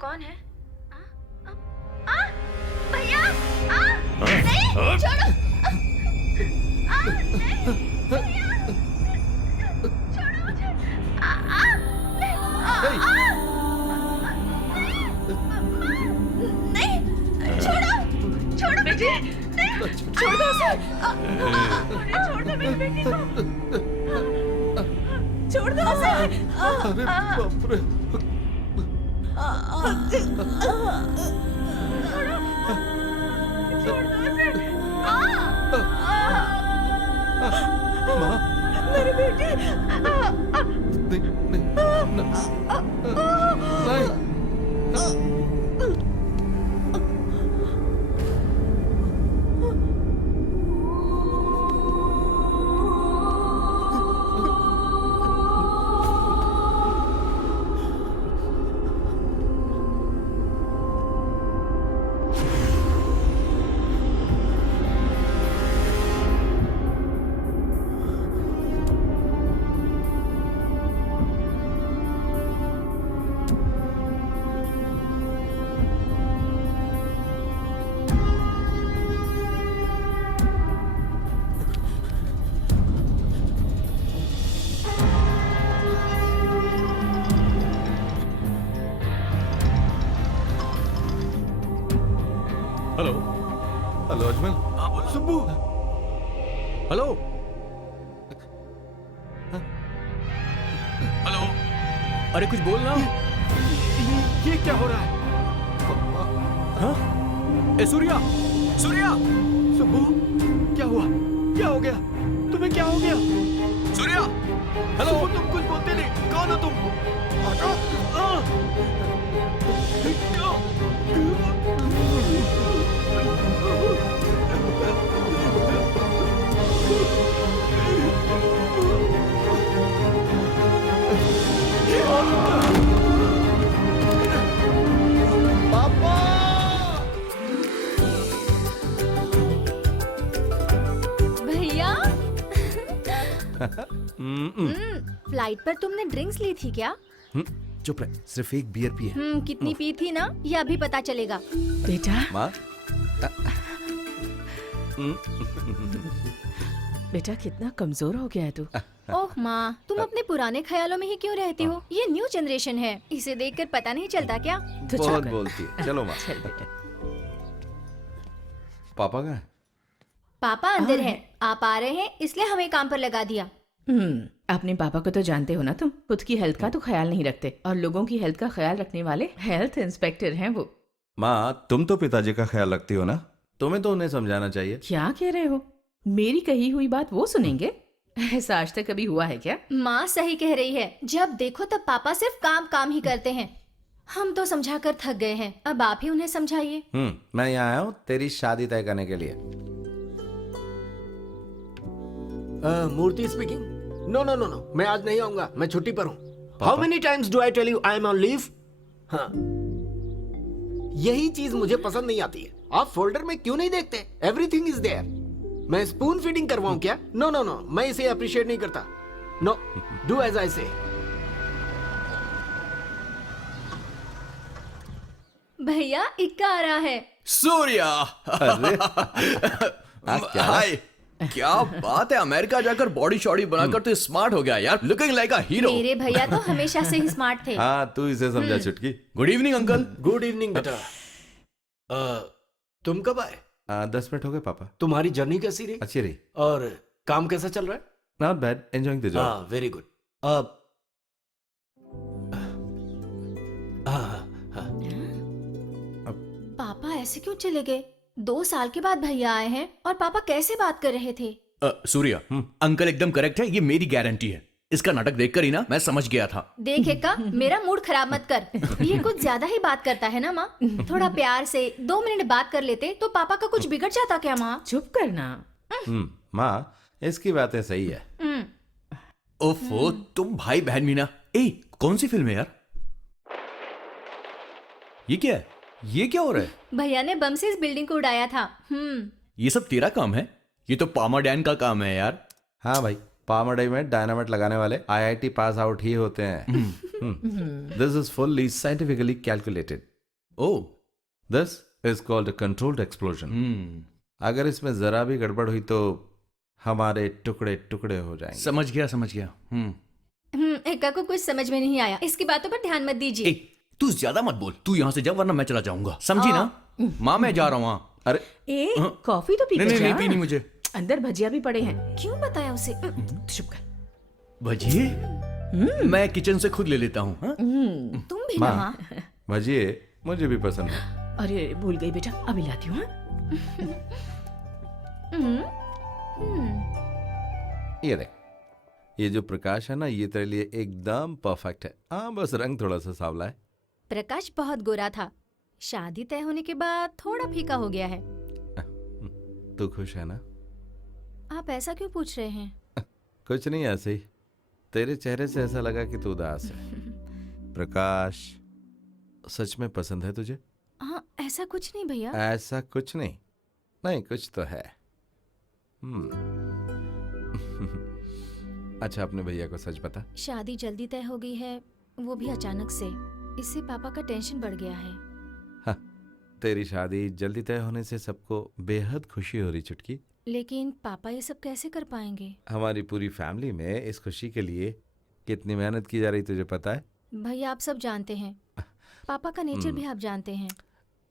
कौन है? भैया! नहीं, छोड़ो! नहीं, भैया! छोड़ो मुझे! नहीं, छोड़ो! छोड़ो मुझे! नहीं, छोड़ दो उसे! छोड़ दो मेरी बेटी को! छोड़ दो उसे! अरे बाप रे! माँ, मेरी बेटी! नहीं, नहीं। Hello hello Ajmal. हाँ बोलो सुब्बू। हेलो हेलो, अरे कुछ बोल ना। ये क्या हो रहा है? हाँ? ए सूर्या, सूर्या, सुब्बू, क्या हुआ? क्या हो गया? तुम्हें क्या हो गया? सूर्या, हेलो। सुब्बू, तुम कुछ बोलते नहीं। कौन हो तुम? भैया! फ्लाइट पर तुमने ड्रिंक्स ली थी क्या? चुप रहे, सिर्फ एक बियर पी है। कितनी पी थी ना, ये अभी पता चलेगा। बेटा, माँ, बेटा कितना कमजोर हो गया है तू। ओह माँ, तुम अपने पुराने ख्यालों में ही क्यों रहती हो? ये न्यू जनरेशन है, इसे देखकर पता नहीं चलता क्या? तो चुप बहुत कर। बोलती है। चलो माँ। चल बेटा। पापा कहाँ है? पापा अंदर है, आप आ रहे हैं इसलिए हमें काम पर लगा दिया। अपने पापा को तो जानते हो ना तुम, खुद की हेल्थ का तो ख्याल नहीं रखते और लोगों की हेल्थ का ख्याल रखने वाले हेल्थ इंस्पेक्टर हैं वो। माँ, तुम तो पिताजी का ख्याल रखती हो ना, तुम्हें तो उन्हें समझाना चाहिए। क्या कह रहे हो? मेरी कही हुई बात वो सुनेंगे? ऐसा आज तक कभी हुआ है क्या? माँ सही कह रही है, जब देखो तब पापा सिर्फ काम काम ही करते हैं। हम तो समझाकर थक गए हैं, अब आप ही उन्हें समझाइए। मैं यहाँ आया हूँ तेरी शादी तय करने के लिए। Murthy speaking. No no no no, मैं आज नहीं आऊंगा, मैं छुट्टी पर हूँ। How many times do I tell you I am on leave? हाँ, यही चीज मुझे पसंद नहीं आती है। आप फोल्डर में क्यों नहीं देखते? Everything is there. मैं स्पून फीडिंग करवाऊं क्या? नो नो नो, मैं इसे अप्रिशिएट नहीं करता। नो, डू एज आई से। भैया इक्का आ रहा है। सूर्या। हाय, क्या बात है, अमेरिका जाकर बॉडी शॉडी बनाकर तो स्मार्ट हो गया यार, लुकिंग लाइक अ हीरो। मेरे भैया तो हमेशा से ही स्मार्ट थे। हाँ, तू इसे समझा चुटकी। Good evening uncle. Good evening बेटा। तुम कब आए? 10 मिनट हो गए पापा। तुम्हारी जर्नी कैसी रही? अच्छी रही। और काम कैसा चल रहा है? Not bad, enjoying the job. हाँ, वेरी गुड। पापा ऐसे क्यों चले गए? 2 साल के बाद भैया आए हैं और पापा कैसे बात कर रहे थे? सूर्या, अंकल एकदम करेक्ट है, ये मेरी गारंटी है। इसका नाटक देखकर ही ना मैं समझ गया था। देख एक्का, मेरा मूड खराब मत कर। ये कुछ ज्यादा ही बात करता है ना माँ। थोड़ा प्यार से 2 मिनट बात कर लेते तो पापा का कुछ बिगड़ जाता क्या माँ? चुप करना। माँ, इसकी बातें सही है। ओफो, तुम भाई बहन भी ना। ए, कौन सी फिल्म है यार? ये क्या है? ये क्या हो रहा है? भैया ने बम से इस बिल्डिंग को उड़ाया था। ये सब तेरा काम है? ये तो पामा डैन का काम है यार। हाँ भाई, पामडई में डायनामाइट लगाने वाले आईआईटी पास आउट ही होते हैं. This is fully scientifically calculated. Oh this is called controlled explosion. अगर इसमें जरा भी गड़बड़ हुई तो हमारे टुकड़े टुकड़े हो जाएंगे. समझ गया एक्का को कुछ समझ में नहीं आया. इसकी बातों पर ध्यान मत दीजिए. तू ज्यादा मत बोल. तू यहाँ से जा वरना मैं चला जाऊंगा. समझी ना? माँ मैं जा रहा हूँ वहाँ. अरे ए कॉफी तो पी नहीं के नहीं जा. नहीं पीनी मुझे. अंदर भजिया भी पड़े हैं. क्यों बताया उसे? चुप कर. भजिए मैं किचन से खुद ले लेता हूँ. हाँ? तुम भी ना. माँ भजिए मुझे भी पसंद है. अरे भूल गई बेटा, अभी लाती हूँ. ये देख, ये जो प्रकाश है ना ये तेरे लिए एकदम परफेक्ट है. हाँ बस रंग थोड़ा सा सांवला है. प्रकाश बहुत गोरा था. शादी तय होने के बाद थोड़ा फीका हो गया है. तू खुश है ना? आप ऐसा क्यों पूछ रहे हैं? कुछ नहीं, ऐसे ही. तेरे चेहरे से ऐसा लगा कि तू उदास है. प्रकाश सच में पसंद है तुझे? हाँ ऐसा कुछ नहीं भैया. ऐसा कुछ नहीं. नहीं कुछ तो है. अच्छा अपने भैया को सच बता. शादी जल्दी तय हो गई है, वो भी अचानक से. इससे पापा का टेंशन बढ़ गया है. हाँ, तेरी शादी जल्दी तय होने से सबको बेहद खुशी हो रही चुटकी. लेकिन पापा ये सब कैसे कर पाएंगे? हमारी पूरी फैमिली में इस खुशी के लिए कितनी मेहनत की जा रही तुझे पता है? भैया आप सब जानते हैं. पापा का नेचर भी आप जानते हैं.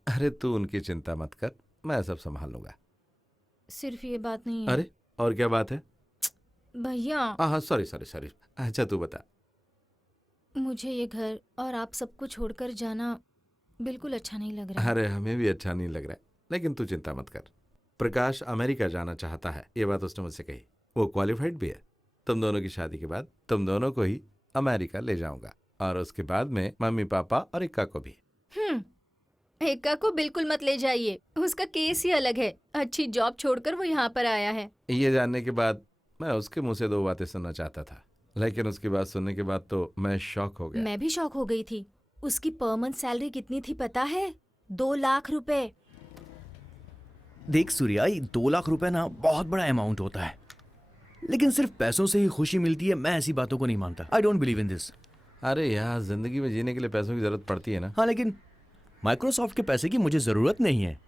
अरे तू उनकी चिंता मत कर, मैं सब संभाल लूंगा. सिर्फ ये बात नहीं है. अरे और क्या बात है? भैया हाँ सॉरी सॉरी सॉरी. अच्छा तू बता. मुझे ये घर और आप सबको छोड़कर जाना बिल्कुल अच्छा नहीं लग रहा. अरे हमें भी अच्छा नहीं लग रहा है, लेकिन तू चिंता मत कर. प्रकाश अमेरिका जाना चाहता है, ये बात उसने मुझसे कही. वो क्वालिफाइड भी है. तुम दोनों की शादी के बाद तुम दोनों को ही अमेरिका ले जाऊंगा और उसके बाद में मम्मी पापा और इक्का को भी. एक्का को बिल्कुल मत ले जाइए. उसका केस ही अलग है. अच्छी जॉब छोड़कर वो यहाँ पर आया है. ये जानने के बाद मैं उसके मुंह से 2 बातें सुनना चाहता था, लेकिन उसकी बात सुनने के बाद तो मैं शॉक हो गया. मैं भी शॉक हो गई थी. उसकी पर मंथ सैलरी कितनी थी पता है? 2 लाख रुपए. देख सूर्या, 2 लाख रुपए ना बहुत बड़ा अमाउंट होता है, लेकिन सिर्फ पैसों से ही खुशी मिलती है. मैं ऐसी बातों को नहीं मानता. I don't believe in this. अरे यार जिंदगी में जीने के लिए पैसों की जरूरत पड़ती है ना. हाँ लेकिन माइक्रोसॉफ्ट के पैसे की मुझे जरूरत नहीं है.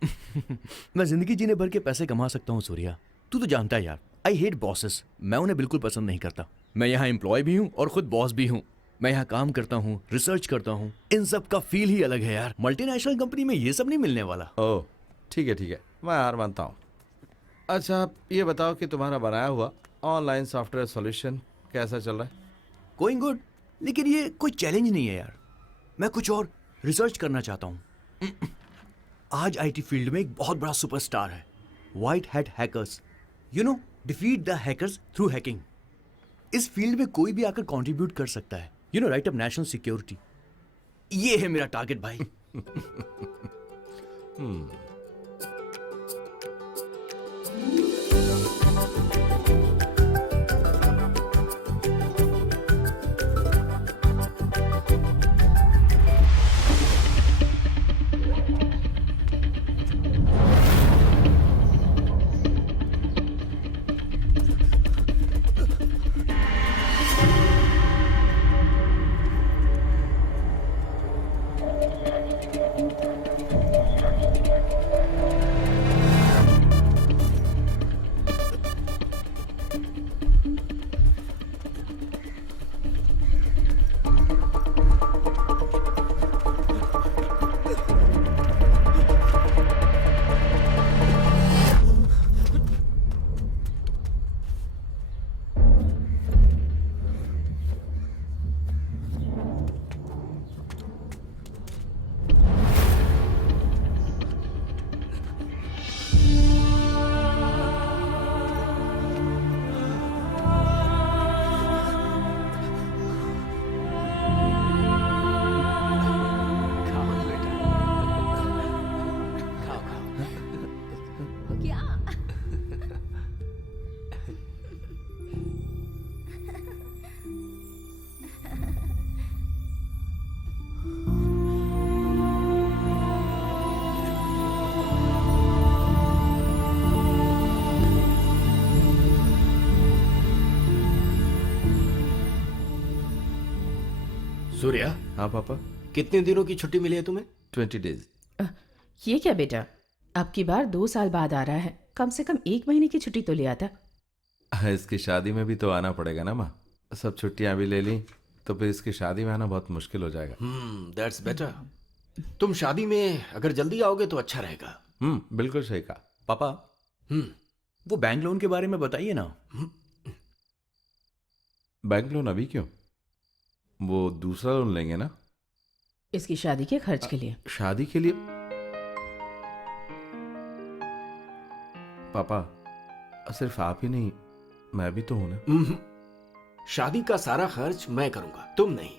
मैं जिंदगी जीने भर के पैसे कमा सकता हूँ सूर्या. तू तो जानता है यार, आई हेट बॉसेस. मैं उन्हें बिल्कुल पसंद नहीं करता. मैं यहाँ एम्प्लॉय भी हूँ और खुद बॉस भी हूँ. मैं यहाँ काम करता हूँ, रिसर्च करता हूँ. इन सब का फील ही अलग है यार. मल्टीनेशनल कंपनी में ये सब नहीं मिलने वाला. ओह ठीक है, मैं हार मानता हूँ. अच्छा आप ये बताओ कि तुम्हारा बनाया हुआ ऑनलाइन सॉफ्टवेयर सॉल्यूशन कैसा चल रहा है? गोइंग गुड, लेकिन ये कोई चैलेंज नहीं है यार. मैं कुछ और रिसर्च करना चाहता हूँ. आज आईटी फील्ड में एक बहुत बड़ा सुपरस्टार है, white hat hackers. You know, defeat the hackers through hacking. इस फील्ड में कोई भी आकर कंट्रीब्यूट कर सकता है. You know, right up national security. ये है मेरा टारगेट भाई. सूर्या, हाँ पापा, कितने दिनों की छुट्टी मिली है तुम्हें? 20 days। ये क्या बेटा, अब की बार 2 साल बाद आ रहा है, कम से कम 1 महीने की छुट्टी तो ले आता। इसकी शादी में भी तो आना पड़ेगा ना माँ। सब छुट्टियां भी ले ली तो फिर इसकी शादी में आना बहुत मुश्किल हो जाएगा। That's better. तुम शादी में अगर जल्दी आओगे तो अच्छा रहेगा। बिल्कुल सही कहा। पापा, वो बैंक लोन के बारे में बताइए ना। बैंक लोन अभी क्यों? वो दूसरा लोन लेंगे ना इसकी शादी के खर्च के लिए। शादी के लिए। पापा, सिर्फ आप ही नहीं, मैं भी तो हूं ना। शादी का सारा खर्च मैं करूंगा, तुम नहीं।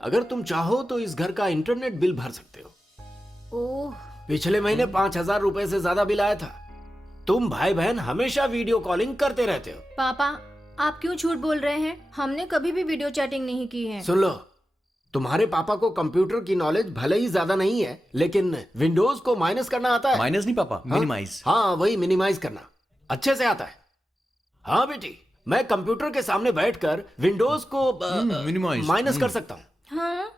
अगर तुम चाहो तो इस घर का इंटरनेट बिल भर सकते हो। ओह, पिछले महीने 5,000 रुपए से ज्यादा बिल आया था। तुम भाई बहन हमेशा वीडियो कॉलिंग करते रहते हो। पापा आप क्यों झूठ बोल रहे हैं? हमने कभी भी वीडियो चैटिंग नहीं की है। सुन लो, तुम्हारे पापा को कंप्यूटर की नॉलेज भले ही ज्यादा नहीं है, लेकिन विंडोज को माइनस करना आता है। माइनस नहीं पापा, मिनिमाइज। हाँ, वही मिनिमाइज करना अच्छे से आता है। हाँ बेटी, मैं कंप्यूटर के सामने बैठकर विंडोज को minimize, माइनस कर सकता हूँ। हाँ,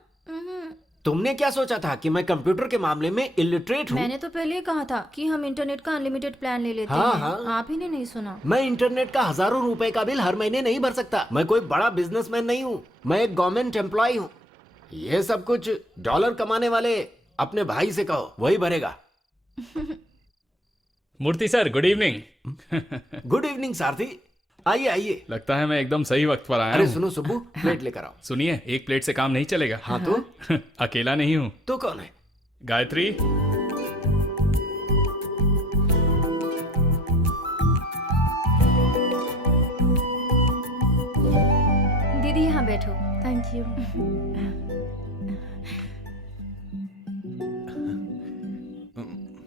तुमने क्या सोचा था कि मैं कंप्यूटर के मामले में इलिटरेट हूँ? मैंने तो पहले ही कहा था कि हम इंटरनेट का अनलिमिटेड प्लान ले लेते हाँ, हैं। हाँ। आप ही ने नहीं सुना। मैं इंटरनेट का हजारों रुपए का बिल हर महीने नहीं भर सकता। मैं कोई बड़ा बिजनेसमैन नहीं हूँ, मैं एक गवर्नमेंट एम्प्लॉय हूँ। ये सब कुछ डॉलर कमाने वाले अपने भाई से कहो, वही भरेगा। Murthy sir, good evening. Good evening Sarathi, आइए आइए। लगता है मैं एकदम सही वक्त पर आया अरे हूँ। सुनो सुब्बू, प्लेट लेकर आओ। सुनिए, एक प्लेट से काम नहीं चलेगा। हाँ तो अकेला नहीं हूँ। तो कौन है? गायत्री, दीदी यहाँ बैठो। Thank you.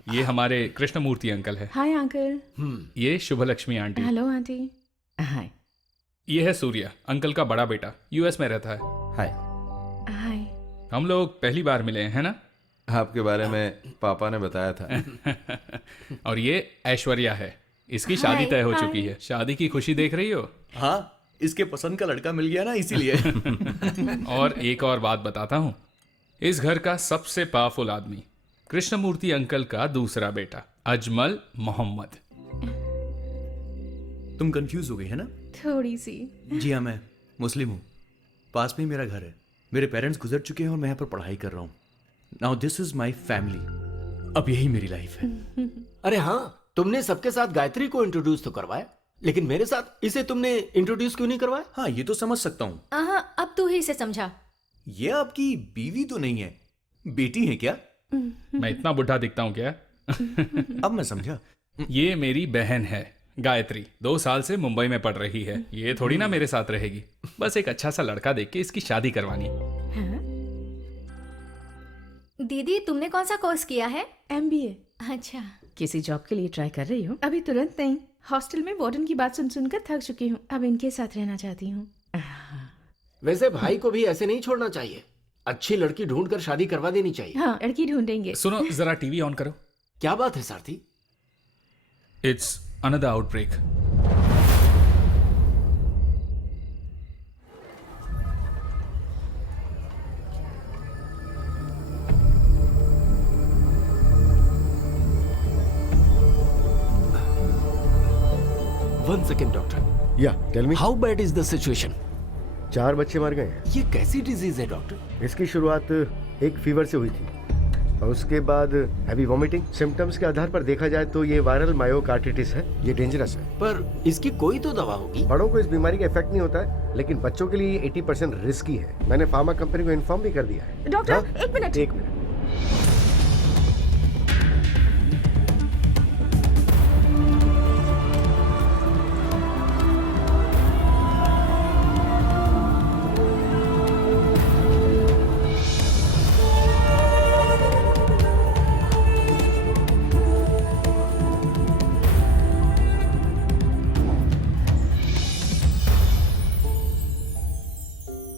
ये हमारे कृष्णमूर्ति अंकल है। हाय अंकल। ये Shubhalakshmi aunty. Hello aunty. Hi. ये है सूर्या, अंकल का बड़ा बेटा, यूएस में रहता है। हाय। हाय। हम लोग पहली बार मिले हैं, है ना? आपके बारे में पापा ने बताया था। और ये ऐश्वर्या है, इसकी शादी हाय, तय हो हाय। चुकी है। शादी की खुशी देख रही हो? हाँ, इसके पसंद का लड़का मिल गया ना, इसीलिए। और एक और बात बताता हूँ, इस घर का सबसे पावरफुल आदमी कृष्णमूर्ति अंकल का दूसरा बेटा अजमल मोहम्मद। तुम कंफ्यूज हो गई है ना? थोड़ी सी। जी हाँ, मैं मुस्लिम हूँ। पास में ही मेरा घर है। मेरे पेरेंट्स गुजर चुके हैं और मैं यहाँ पर पढ़ाई कर रहा हूँ। Now this is my family. अब यही मेरी लाइफ है। अरे हाँ, तुमने सबके साथ गायत्री को इंट्रोड्यूस तो करवाया, लेकिन मेरे साथ इसे तुमने इंट्रोड्यूस क्यों नहीं करवाया? हाँ, ये तो समझ सकता हूँ। अब तू ही इसे समझा। ये आपकी बीवी तो नहीं है, बेटी है क्या? मैं इतना बुढ़ा दिखता हूँ क्या? अब मैं समझा। ये मेरी बहन है गायत्री, 2 साल से मुंबई में पढ़ रही है। ये थोड़ी ना मेरे साथ रहेगी। बस एक अच्छा सा लड़का देख के इसकी शादी करवानी। दीदी तुमने कौन सा कोर्स किया है? MBA। अच्छा, किसी जॉब के लिए ट्राई कर रही हूँ। अभी तुरंत नहीं। हॉस्टल में वार्डन की बात सुन सुनकर थक चुकी हूँ। अब इनके साथ रहना चाहती हूँ। वैसे भाई को भी ऐसे नहीं छोड़ना चाहिए। अच्छी लड़की ढूंढकर शादी करवा देनी चाहिए। हाँ, लड़की ढूंढेंगे। सुनो, जरा टीवी ऑन करो। क्या बात है Sarathi? It's another outbreak. One second, doctor. Yeah tell me. How bad is the situation? 4 बच्चे मर गए हैं। ये कैसी डिजीज है डॉक्टर? इसकी शुरुआत एक फीवर से हुई थी और उसके बाद हैवी वॉमिटिंग। सिम्टम्स के आधार पर देखा जाए तो ये वायरल मायोकार्डिटिस है। ये डेंजरस है। पर इसकी कोई तो दवा होगी। बड़ों को इस बीमारी का इफेक्ट नहीं होता है, लेकिन बच्चों के लिए 80% रिस्की है। मैंने फार्मा कंपनी को इन्फॉर्म भी कर दिया है। डॉक्टर, हाँ? 1 मिनट। 1 मिनट।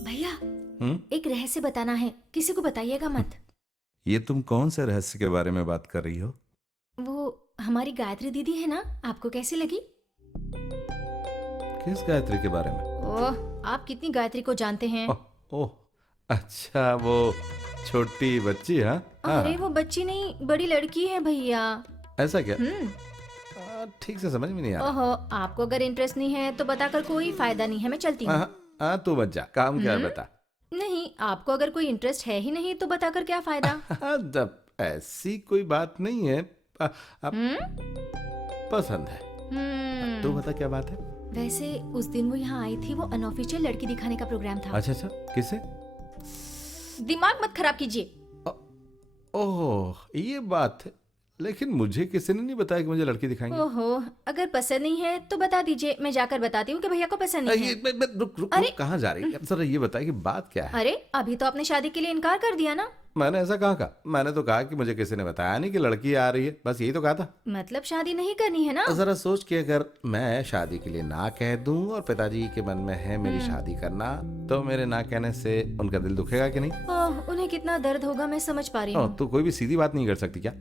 भैया एक रहस्य बताना है, किसी को बताइएगा मत। ये तुम कौन से रहस्य के बारे में बात कर रही हो? वो हमारी गायत्री दीदी है ना, आपको कैसी लगी? किस गायत्री के बारे में? ओह, आप कितनी गायत्री को जानते हैं? ओह, अच्छा, वो छोटी बच्ची, हाँ अरे हाँ, वो बच्ची नहीं, बड़ी लड़की है भैया। ऐसा क्या? हम्म। ठीक से समझ में नहीं आ रहा। ओहो, आपको अगर इंटरेस्ट नहीं है तो बताकर कोई फायदा नहीं है, मैं चलती हूँ। हाँ, तू मत जा, काम क्या है बता। नहीं, आपको अगर कोई इंटरेस्ट है ही नहीं तो बताकर क्या फायदा। हाँ, जब ऐसी कोई बात नहीं है, पसंद है। तू बता क्या बात है? वैसे उस दिन वो यहाँ आई थी, वो अनऑफिशियल लड़की दिखाने का प्रोग्राम था। अच्छा अच्छा, किसे? दिमाग मत खराब कीजिए। ओह, ये बात है। लेकिन मुझे किसी ने नहीं बताया कि मुझे लड़की दिखाएंगे। ओहो, अगर पसंद नहीं है तो बता दीजिए, मैं जाकर बताती हूँ कि भैया को पसंद नहीं है। रुक रुक अरे! रुक, कहाँ जा रही है? जरा ये बताए कि बात क्या है? अरे अभी तो आपने शादी के लिए इनकार कर दिया ना। मैंने ऐसा कहाँ कहा? मैंने तो कहा कि मुझे किसी ने बताया नहीं कि लड़की आ रही है, बस यही तो कहा था। मतलब शादी नहीं करनी है ना। जरा सोच के, अगर मैं शादी के लिए ना कह दूं और पिताजी के मन में है मेरी शादी करना, तो मेरे ना कहने से उनका दिल दुखेगा कि नहीं? ओह, उन्हें कितना दर्द होगा मैं समझ पा रही हूँ। तो कोई भी सीधी बात नहीं कर सकती क्या?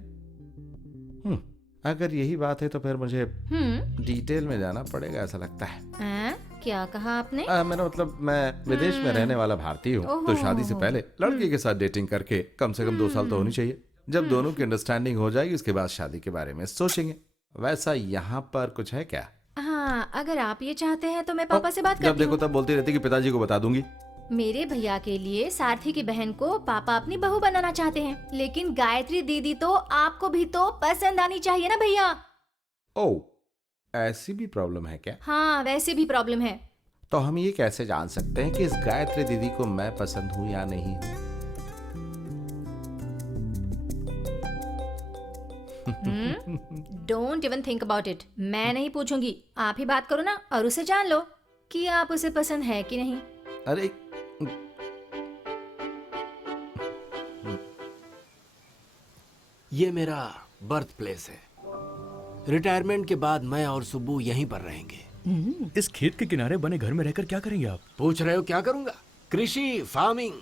अगर यही बात है तो फिर मुझे डिटेल में जाना पड़ेगा, ऐसा लगता है। क्या कहा आपने? मेरा मतलब, मैं विदेश में रहने वाला भारतीय हूँ, तो शादी से पहले लड़की के साथ डेटिंग करके कम से कम 2 साल तो होनी चाहिए। जब दोनों की अंडरस्टैंडिंग हो जाएगी, उसके बाद शादी के बारे में सोचेंगे। वैसा यहाँ पर कुछ है क्या? हाँ, अगर आप ये चाहते हैं तो मैं पापा से बात जब करती देखो हूँ। तब बोलती रहती कि पिताजी को बता दूंगी। मेरे भैया के लिए सारथी की बहन को पापा अपनी बहू बनाना चाहते हैं, लेकिन गायत्री दीदी तो आपको भी तो पसंद आनी चाहिए ना भैया। ओह, ऐसी भी प्रॉब्लम है क्या? हाँ, वैसे भी प्रॉब्लम है। तो हम ये कैसे जान सकते हैं कि इस गायत्री दीदी को मैं पसंद हूँ या नहीं हूँ? Don't even think about it. मैं नहीं पूछूंगी, आप ही बात करो ना और उसे जान लो कि आप उसे पसंद है कि नहीं। अरे, ये मेरा बर्थ प्लेस है। रिटायरमेंट के बाद मैं और सुब्बू यहीं पर रहेंगे। इस खेत के किनारे बने घर में रहकर क्या करेंगे आप? पूछ रहे हो क्या करूंगा? कृषि, फार्मिंग।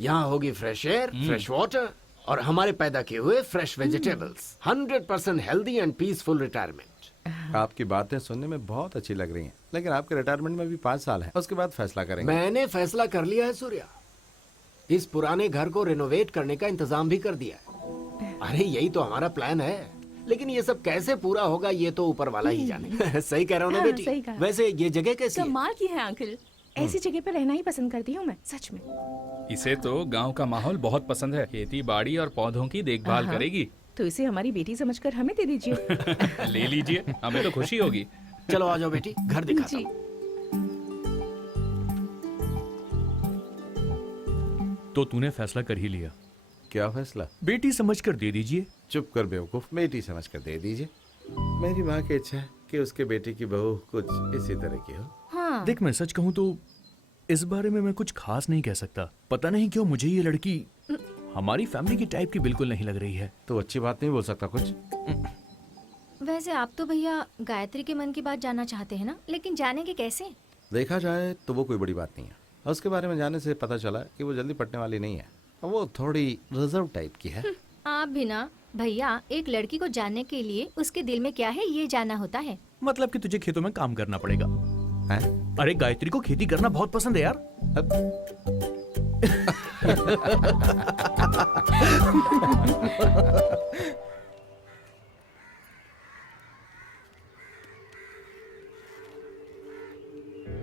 यहाँ होगी फ्रेश एयर, फ्रेश वाटर और हमारे पैदा किए हुए fresh vegetables. 100% healthy and peaceful retirement. आपकी बातें सुनने में बहुत अच्छी लग रही हैं, लेकिन आपके रिटायरमेंट में भी 5 साल है, उसके बाद फैसला करेंगे। मैंने फैसला कर लिया है सूर्या। इस पुराने घर को रिनोवेट करने का इंतजाम भी कर दिया है। अरे यही तो हमारा प्लान है, लेकिन ये सब कैसे पूरा होगा ये तो ऊपर वाला ही जाने। सही कह रहा हूँ ना हाँ, बेटी? सही कहा। वैसे ये जगह कैसी है? कमाल की है अंकल, ऐसी जगह पर रहना ही पसंद करती हूँ मैं, सच में। इसे तो गांव का माहौल बहुत पसंद है। खेती बाड़ी और पौधों की देखभाल करेगी। तो इसे हमारी बेटी समझकर हमें दे दीजिए। ले लीजिए, हमें तो खुशी होगी। चलो आ जाओ बेटी, घर दिखाता जी। हूँ। तो तूने फैसला कर ही लिया? क्या फैसला? बेटी समझकर दे दीजिए। चुप कर बेवकूफ, बेटी समझ कर दे दीजिए। मेरी माँ की इच्छा है कि उसके बेटे की बहू कुछ इसी तरह की हो। हाँ। देख, मैं सच कहूँ तो इस बारे में मैं कुछ खास नहीं कह सकता। पता नहीं क्यों मुझे ये लड़की हमारी फैमिली की टाइप की बिल्कुल नहीं लग रही है। तो अच्छी बात नहीं बोल सकता कुछ? वैसे आप तो भैया गायत्री के मन की बात जानना चाहते हैं ना, लेकिन जानेंगे कैसे? देखा जाए तो वो कोई बड़ी बात नहीं है। उसके बारे में जानने से पता चला कि वो जल्दी पटने वाली नहीं है, वो थोड़ी रिजर्व टाइप की है। आप भी ना भैया, एक लड़की को जानने के लिए उसके दिल में क्या है ये जानना होता है। मतलब कि तुझे खेतों में काम करना पड़ेगा। हैं? अरे गायत्री को खेती करना बहुत पसंद है यार।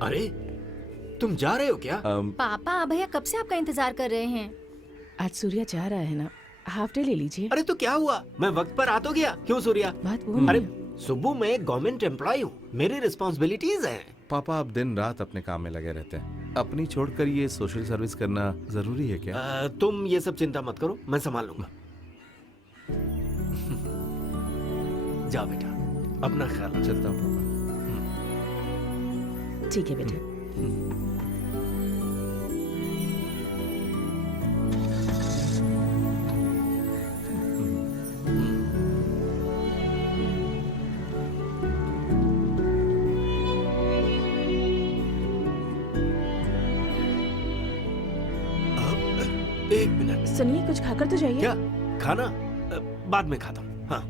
अरे तुम जा रहे हो क्या? पापा भैया कब से आपका इंतजार कर रहे हैं। आज सूर्या जा रहा है ना, हाफ डे ले लीजिए। अरे तो क्या हुआ, मैं वक्त पर आ तो गया। क्यों सूर्या? बात वो अरे नहीं। सुब्बू, मैं एक गवर्नमेंट एम्प्लॉय हूँ, मेरी रिस्पॉन्सिबिलिटीज हैं। पापा, आप दिन रात अपने काम में लगे रहते हैं, अपनी छोड़कर ये सोशल सर्विस करना जरूरी है क्या? तुम ये सब चिंता मत करो, मैं संभाल लूंगा। जा बेटा, अपना ख्याल रख। चलता हूँ पापा। ठीक है बेटा। एक मिनट। सुनिए, कुछ खाकर तो जाइए। क्या खाना? बाद में खाता हूँ। हाँ।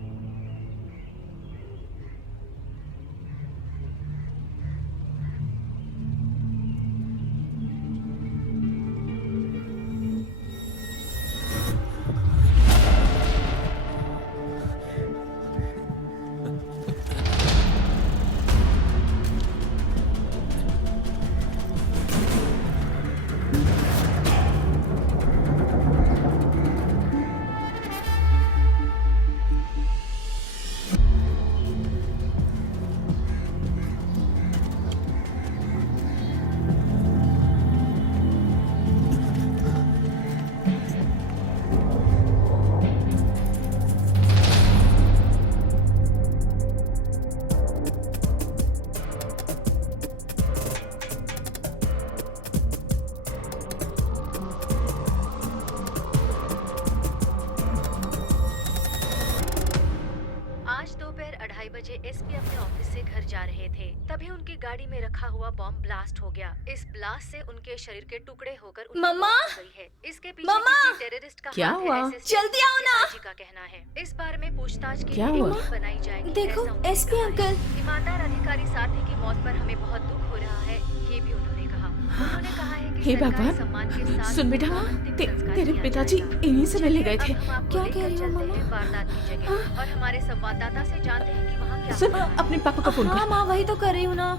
एसपी अपने ऑफिस से घर जा रहे थे, तभी उनकी गाड़ी में रखा हुआ बॉम्ब ब्लास्ट हो गया। इस ब्लास्ट से उनके शरीर के टुकड़े होकर उनकी मम्मा! मौत हो गई है। इसके पीछे मम्मा! किसी टेररिस्ट का क्या हाथ है, हुआ? ऐसे जल्दी आओ ना! जी का कहना है। इस बारे में पूछताछ के क्या लिए हुआ? टीम बनाई जाएगी। देखो, ऐसा उन्होंने एसपी कहा है। अंकल। ईमानदार अधिकारी साथी की मौत पर हमें बहुत दुख हो रहा है, ये भी उन्होंने कहा। उन्होंने कहा है कि हे सरकारी भगवान, सम्मान के साथ सुन बेटा, अंतिम संस्कार तेरे किया पिताजी जाएगा। इन्हीं से मिलने गए थे। अब हम आपको क्या लेकर कह रही हो, चलते मम्मा? हैं वारदात की जगह और हमारे संवाददाता से जानते हैं कि वहाँ क्या सुन, हुआ है। अपने पापा का फोन हाँ कर। माँ, वही तो कर रही हूँ ना।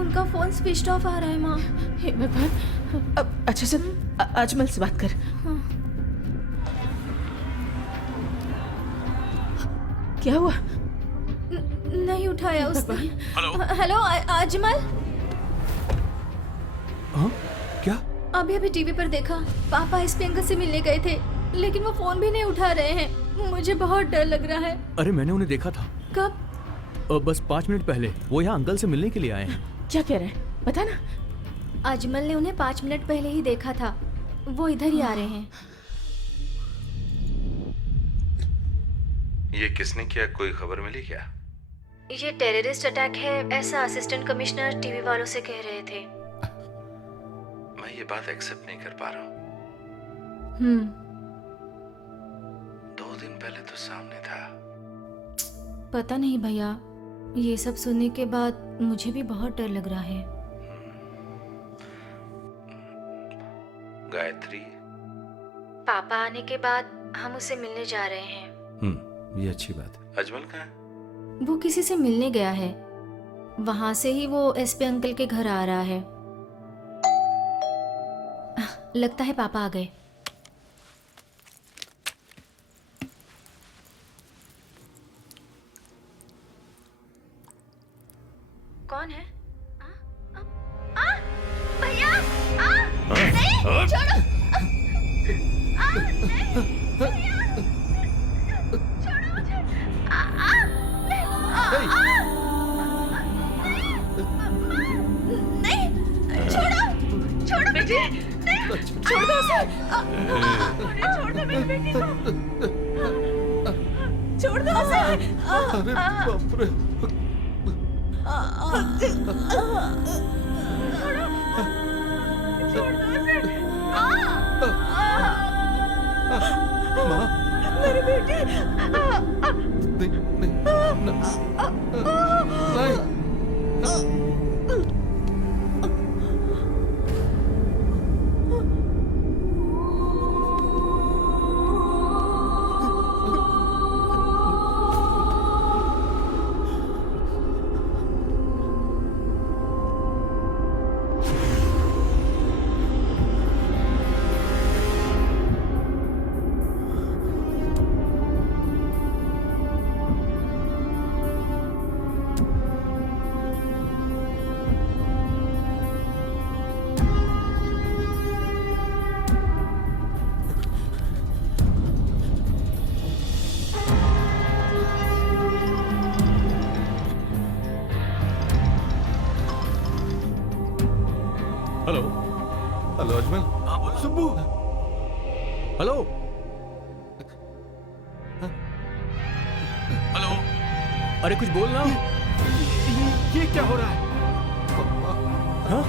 उनका फोन स्विच ऑफ आ रहा है माँ। हे भगवान, अब अच्छा सुन, अजमल से बात कर। क्या हुआ? नहीं उठाया उसने। हेलो। हेलो अजमल। हाँ, क्या? अभी अभी टीवी पर देखा, पापा एसपी अंकल से मिलने गए थे, लेकिन वो फोन भी नहीं उठा रहे हैं। मुझे बहुत डर लग रहा है। अरे मैंने उन्हें देखा था। कब? बस 5 मिनट पहले। वो यहाँ अंकल से मिलने के लिए आए हैं। क्या कह रहे हैं, बता ना। अजमल ने उन्हें 5 मिनट पहले ही देखा था। वो इधर ही आ रहे हैं। ये किसने किया, कोई खबर मिली क्या? ये टेररिस्ट अटैक है, ऐसा असिस्टेंट कमिश्नर टीवी वालों से कह रहे थे। मैं ये बात एक्सेप्ट नहीं कर पा रहा हूँ। 2 दिन पहले तो सामने था। पता नहीं भैया, ये सब सुनने के बाद मुझे भी बहुत डर लग रहा है। गायत्री, पापा आने के बाद हम उसे मिलने जा रहे हैं। ये अच्छी बात है। अजमल कहाँ है? वो किसी से मिलने गया है, वहां से ही वो एसपी अंकल के घर आ रहा है। लगता है पापा आ गए। कौन है? भैया! नहीं, छोड़ो! नहीं, भैया! छोड़ो मुझे! नहीं, छोड़ो! छोड़ो मुझे! छोड़ दो उसे! छोड़ दो मेरी बेटी को! छोड़ दो उसे! अरे बाप रे! माँ, मेरी बेटी! नहीं, नहीं, नहीं। Hello. Hello Ajmal. Subbu. Hello. Hello. अरे कुछ बोल ना। ये क्या हो रहा है? हाँ?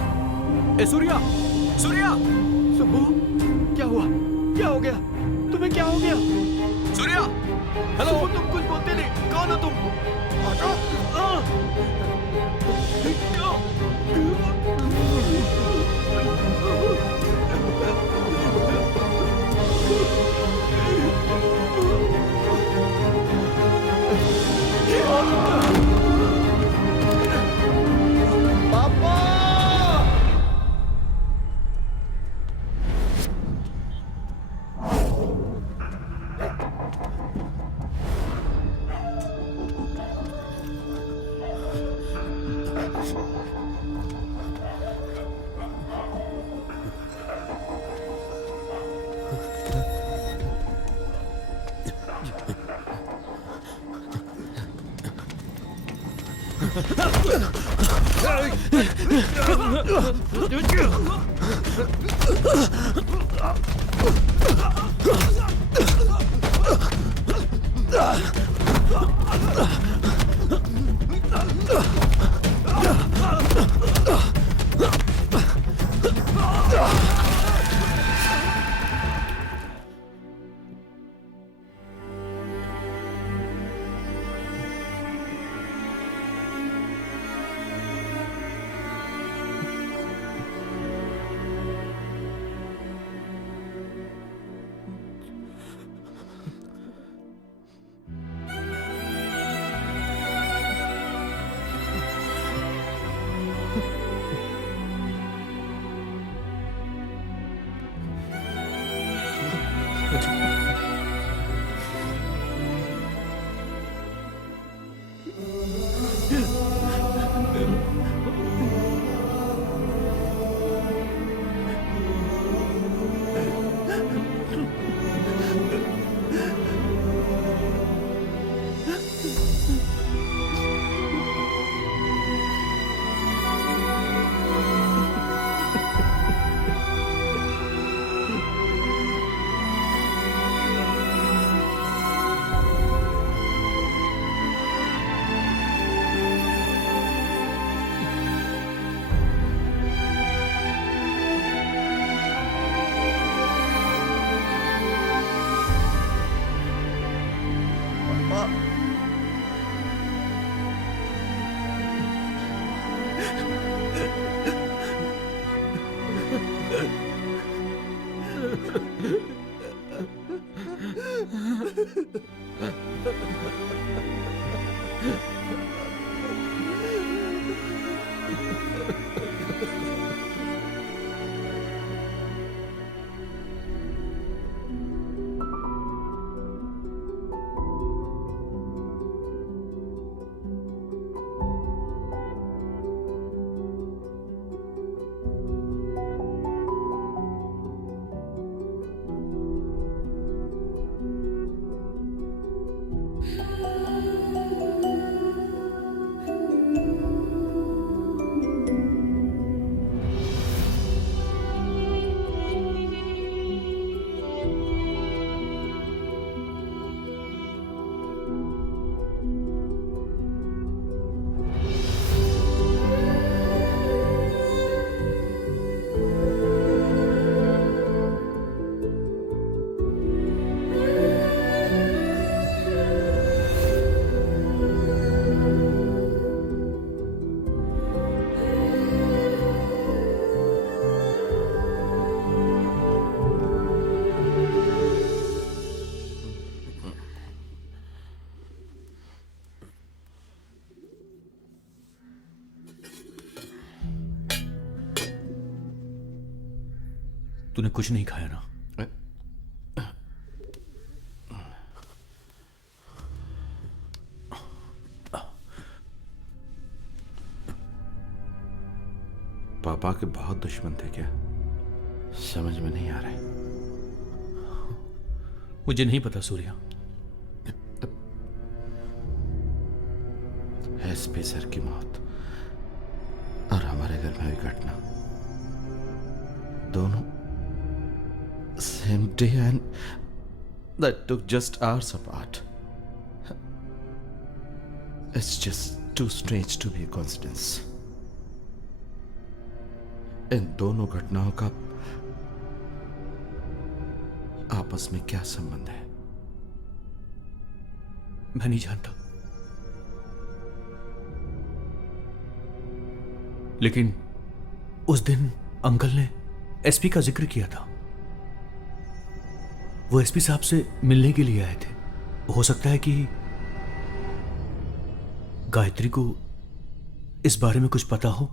ए सूर्या, सूर्या! सुब्बू, क्या हुआ? क्या हो गया? तुम्हें क्या हो गया? सूर्या! हेलो। तुम कुछ बोलते नहीं। कौन हो तुम? तूने कुछ नहीं खाया ना? पापा के बहुत दुश्मन थे क्या? समझ में नहीं आ रहा है। मुझे नहीं पता सूर्या। एसपी सर की मौत और हमारे घर में हुई घटना, दोनों same day and that took just hours apart. It's just too strange to be a coincidence. इन दोनों घटनाओं का आपस में क्या संबंध है? मैं नहीं जानता, लेकिन उस दिन अंकल ने एसपी का जिक्र किया था। वो एसपी साहब से मिलने के लिए आए थे। हो सकता है कि गायत्री को इस बारे में कुछ पता हो।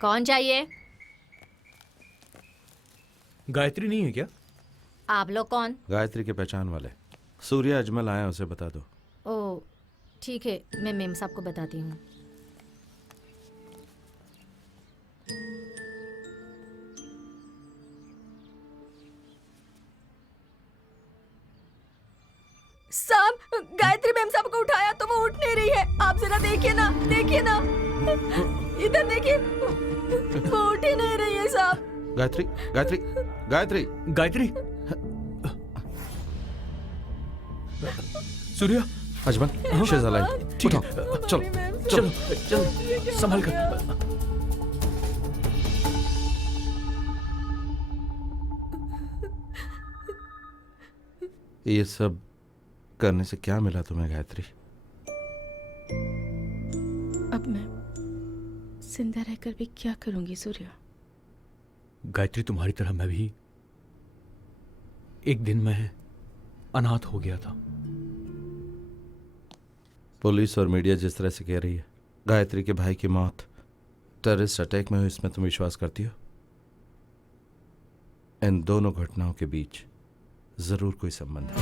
कौन चाहिए? गायत्री नहीं है क्या? आप लोग कौन? गायत्री के पहचान वाले सूर्या अजमल आए, उसे बता दो। ओ, ठीक है, मैं मेम साहब को बताती हूँ। साहब, गायत्री मैम साहब को उठाया तो वो उठ नहीं रही है। आप जरा देखिए ना, देखिए ना, इधर देखिए, वो उठ ही नहीं रही है साहब। Gayatri, Gayatri, Gayatri. Gayatri. Surya. Ajmal, she is alive. ठीक है, चलो चलो चलो, संभाल कर। ये सब करने से क्या मिला तुम्हें गायत्री? अब मैं जिंदा रहकर भी क्या करूंगी सूर्या? गायत्री, तुम्हारी तरह मैं भी एक दिन में अनाथ हो गया था। पुलिस और मीडिया जिस तरह से कह रही है गायत्री के भाई की मौत टेररिस्ट अटैक में हुई, इसमें तुम विश्वास करती हो? इन दोनों घटनाओं के बीच जरूर कोई संबंध है।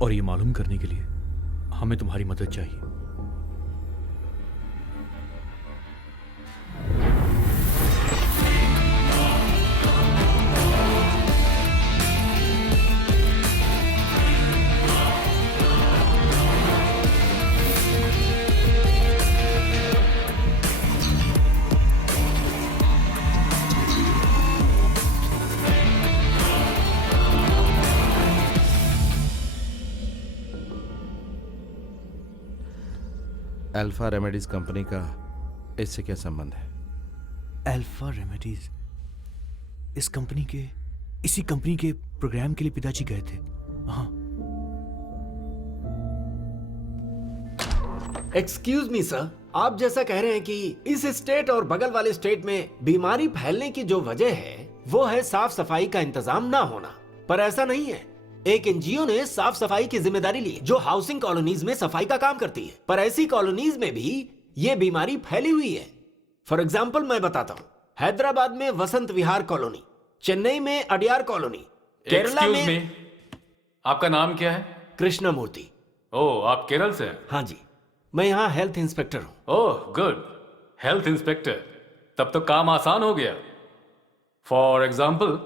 और ये मालूम करने के लिए हमें तुम्हारी मदद चाहिए। अल्फा रेमेडीज कंपनी का इससे क्या संबंध है? अल्फा रेमेडीज, इसी कंपनी के प्रोग्राम के लिए पिताजी गए थे। हाँ। एक्सक्यूज मी सर, आप जैसा कह रहे हैं कि इस स्टेट और बगल वाले स्टेट में बीमारी फैलने की जो वजह है वो है साफ सफाई का इंतजाम ना होना, पर ऐसा नहीं है। एक एनजीओ ने साफ सफाई की जिम्मेदारी ली जो हाउसिंग कॉलोनीज में सफाई का काम करती है, पर ऐसी कॉलोनीज में भी ये बीमारी फैली हुई है। फॉर एग्जाम्पल मैं बताता हूँ, हैदराबाद में वसंत विहार कॉलोनी, चेन्नई में अडियार कॉलोनी, केरला में। आपका नाम क्या है? कृष्णमूर्ति। ओह, आप केरल से हैं? हाँ जी, मैं यहाँ हेल्थ इंस्पेक्टर हूँ। ओह गुड, हेल्थ इंस्पेक्टर, तब तो काम आसान हो गया। फॉर एग्जाम्पल,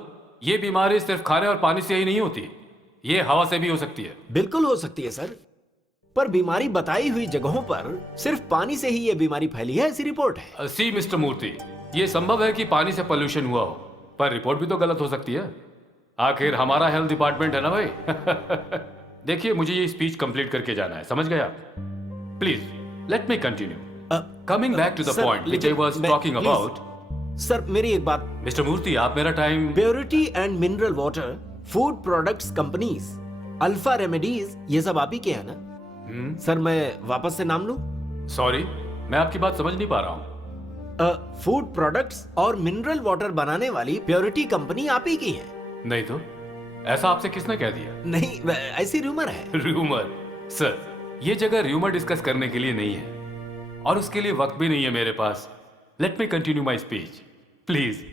ये बीमारी सिर्फ खाने और पानी से ही नहीं होती, ये हवा से भी हो सकती है। बिल्कुल हो सकती है सर, पर बीमारी बताई हुई जगहों पर सिर्फ पानी से ही ये बीमारी फैली है, ऐसी रिपोर्ट है। सी मिस्टर मूर्ति, ये संभव है कि पानी से पोल्यूशन हुआ हो, पर रिपोर्ट भी तो गलत हो सकती है। आखिर हमारा हेल्थ डिपार्टमेंट है ना भाई। देखिए, मुझे ये स्पीच कंप्लीट करके जाना है, समझ गए आप? Please let me continue. Coming back to the point which I was talking about. Sir, मेरी एक बात। मिस्टर मूर्ति, आप मेरा time. Purity and mineral water, food products companies, alpha remedies, ये सब आप ही के हैं ना? सर, मैं वापस से नाम लूं? सॉरी, मैं आपकी बात समझ नहीं पा रहा हूं। फूड प्रोडक्ट्स और मिनरल वाटर बनाने वाली प्योरिटी कंपनी आप ही की है? नहीं तो, ऐसा आपसे किसने कह दिया? नहीं, ऐसी रूमर है। रूमर? सर, ये जगह रूमर डिस्कस करने के लिए नहीं है, और उसके लिए वक्त भी नहीं है मेरे पास। Let me continue my speech please.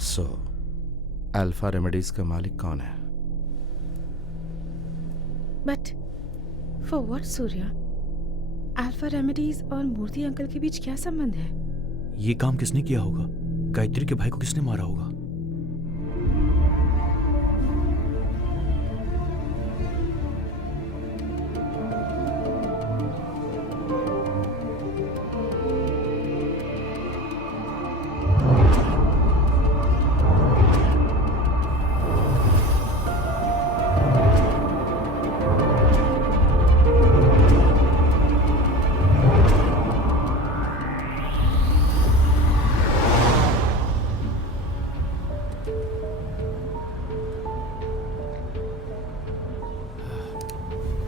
So Alpha Remedies का मालिक कौन है? But for what Surya? Alpha Remedies और मूर्ति अंकल के बीच क्या संबंध है? ये काम किसने किया होगा? गायत्री के भाई को किसने मारा होगा?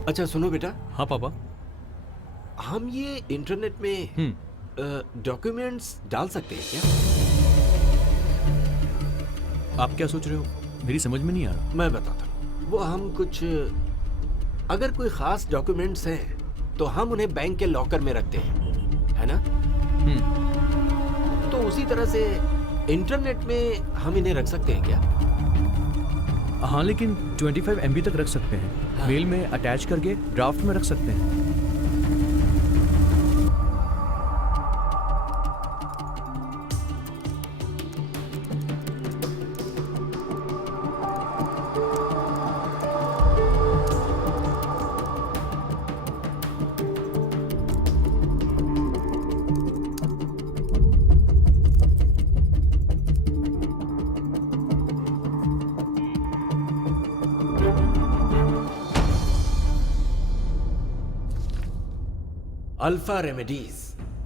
अच्छा सुनो बेटा। हाँ पापा। हम ये इंटरनेट में डॉक्यूमेंट्स डाल सकते हैं क्या? आप क्या सोच रहे हो? मेरी समझ में नहीं आ रहा। मैं बताता हूँ। वो हम कुछ, अगर कोई खास डॉक्यूमेंट्स हैं तो हम उन्हें बैंक के लॉकर में रखते हैं, है ना? तो उसी तरह से इंटरनेट में हम इन्हें रख सकते हैं क्या? हाँ, लेकिन 25 MB तक रख सकते हैं। मेल में अटैच करके ड्राफ्ट में रख सकते हैं। अल्फा रेमेडीज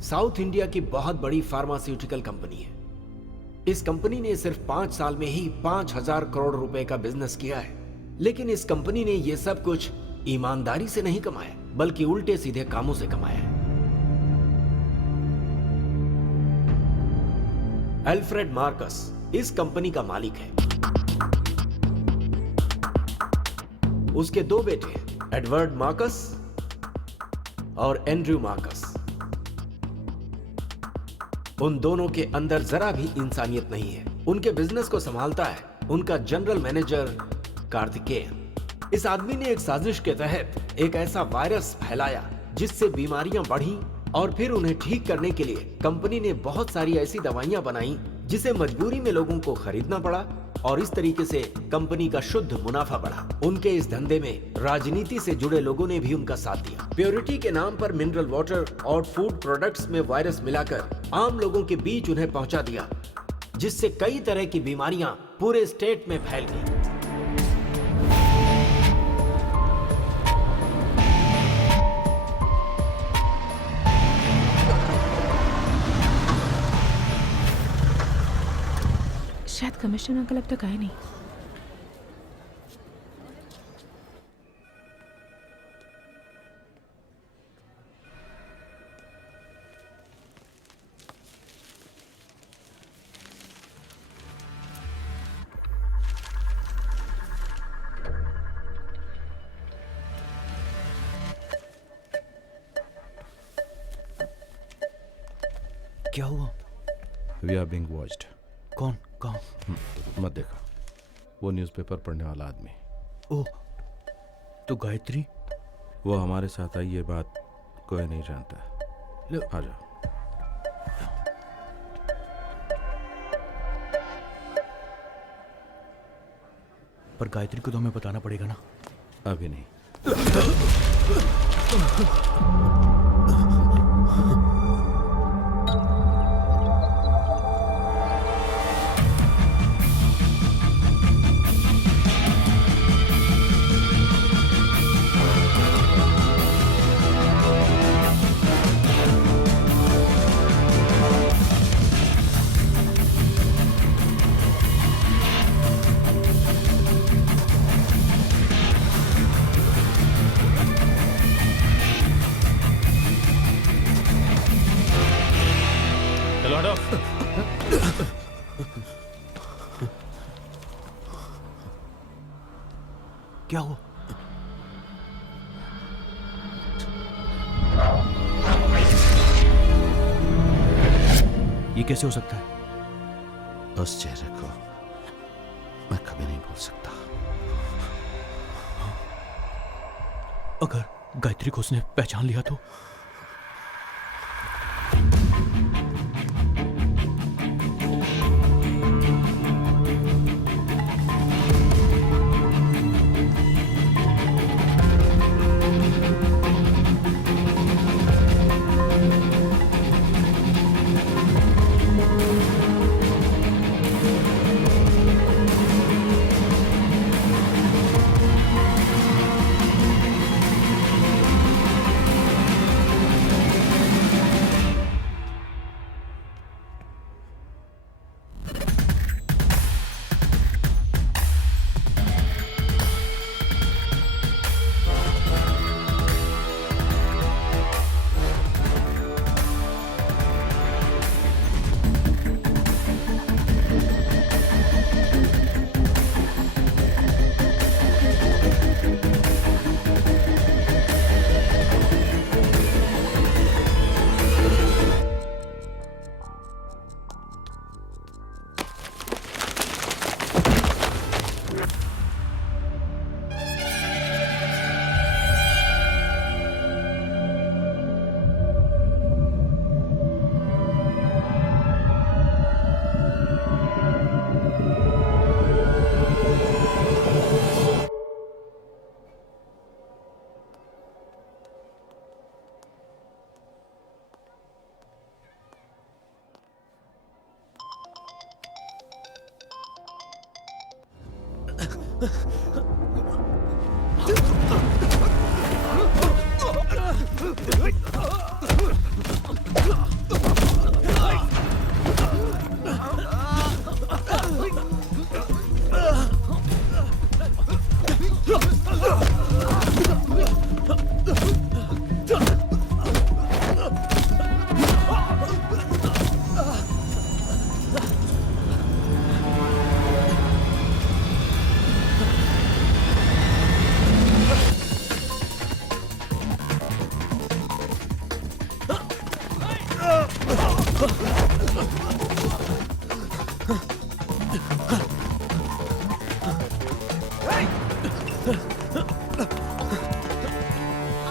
साउथ इंडिया की बहुत बड़ी फार्मास्यूटिकल कंपनी है। इस कंपनी ने सिर्फ 5 साल में ही 5,000 करोड़ रुपए का बिजनेस किया है। लेकिन इस कंपनी ने यह सब कुछ ईमानदारी से नहीं कमाया, बल्कि उल्टे सीधे कामों से कमाया है। अल्फ्रेड मार्कस इस कंपनी का मालिक है। उसके 2 बेटे एडवर्ड मार्कस और एंड्रयू मार्कस। उन दोनों के अंदर जरा भी इंसानियत नहीं है। उनके बिजनेस को संभालता है उनका जनरल मैनेजर कार्तिकेयन। इस आदमी ने एक साजिश के तहत एक ऐसा वायरस फैलाया जिससे बीमारियां बढ़ी, और फिर उन्हें ठीक करने के लिए कंपनी ने बहुत सारी ऐसी दवाइयां बनाई जिसे मजबूरी में लोगों को खरीदना पड़ा, और इस तरीके से कंपनी का शुद्ध मुनाफा बढ़ा। उनके इस धंधे में राजनीति से जुड़े लोगों ने भी उनका साथ दिया। प्योरिटी के नाम पर मिनरल वाटर और फूड प्रोडक्ट्स में वायरस मिलाकर आम लोगों के बीच उन्हें पहुंचा दिया, जिससे कई तरह की बीमारियां पूरे स्टेट में फैल गई। शायद कमिश्नर अंकल अब तक आए नहीं। क्या हुआ? We are being watched. कौन? कहाँ? मत देखो, वो न्यूज़पेपर पढ़ने वाला आदमी। ओह, तो गायत्री? वो हमारे साथ आई, ये बात कोई नहीं जानता। आ जाओ। पर गायत्री को तो हमें बताना पड़ेगा ना। अभी नहीं। क्या हुआ? ये कैसे हो सकता है? उस चेहरे को मैं कभी नहीं भूल सकता। अगर गायत्री को उसने पहचान लिया तो?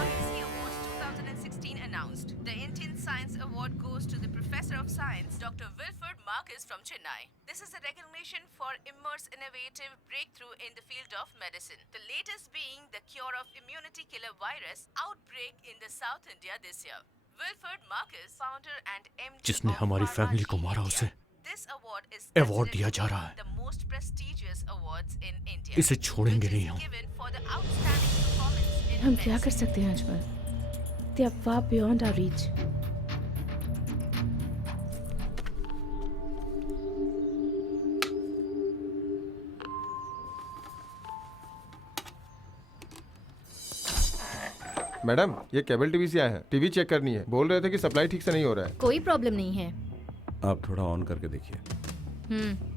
RSC Awards 2016 announced. The Indian Science Award goes to the Professor of Science, Dr. Wilfred Marcus from Chennai. This is a recognition for immense innovative breakthrough in the field of medicine. The latest being the cure of immunity killer virus outbreak in the South India this year. Wilfred Marcus, founder and MD जिसने of हमारी Pharma family को G मारा, India. उसे This award is award दिया जा रहा है। the most prestigious awards in India. इसे छोड़ेंगे नहीं हम। Given for the outstanding performance in हम क्या medicine. कर सकते हैं Ajmal? They are far beyond our reach. Madam, ये केबल टीवी से आए हैं। टीवी चेक करनी है। बोल रहे थे कि सप्लाई ठीक से नहीं हो रहा है। कोई प्रॉब्लम नहीं है। आप थोड़ा ऑन करके देखिए। हम्म।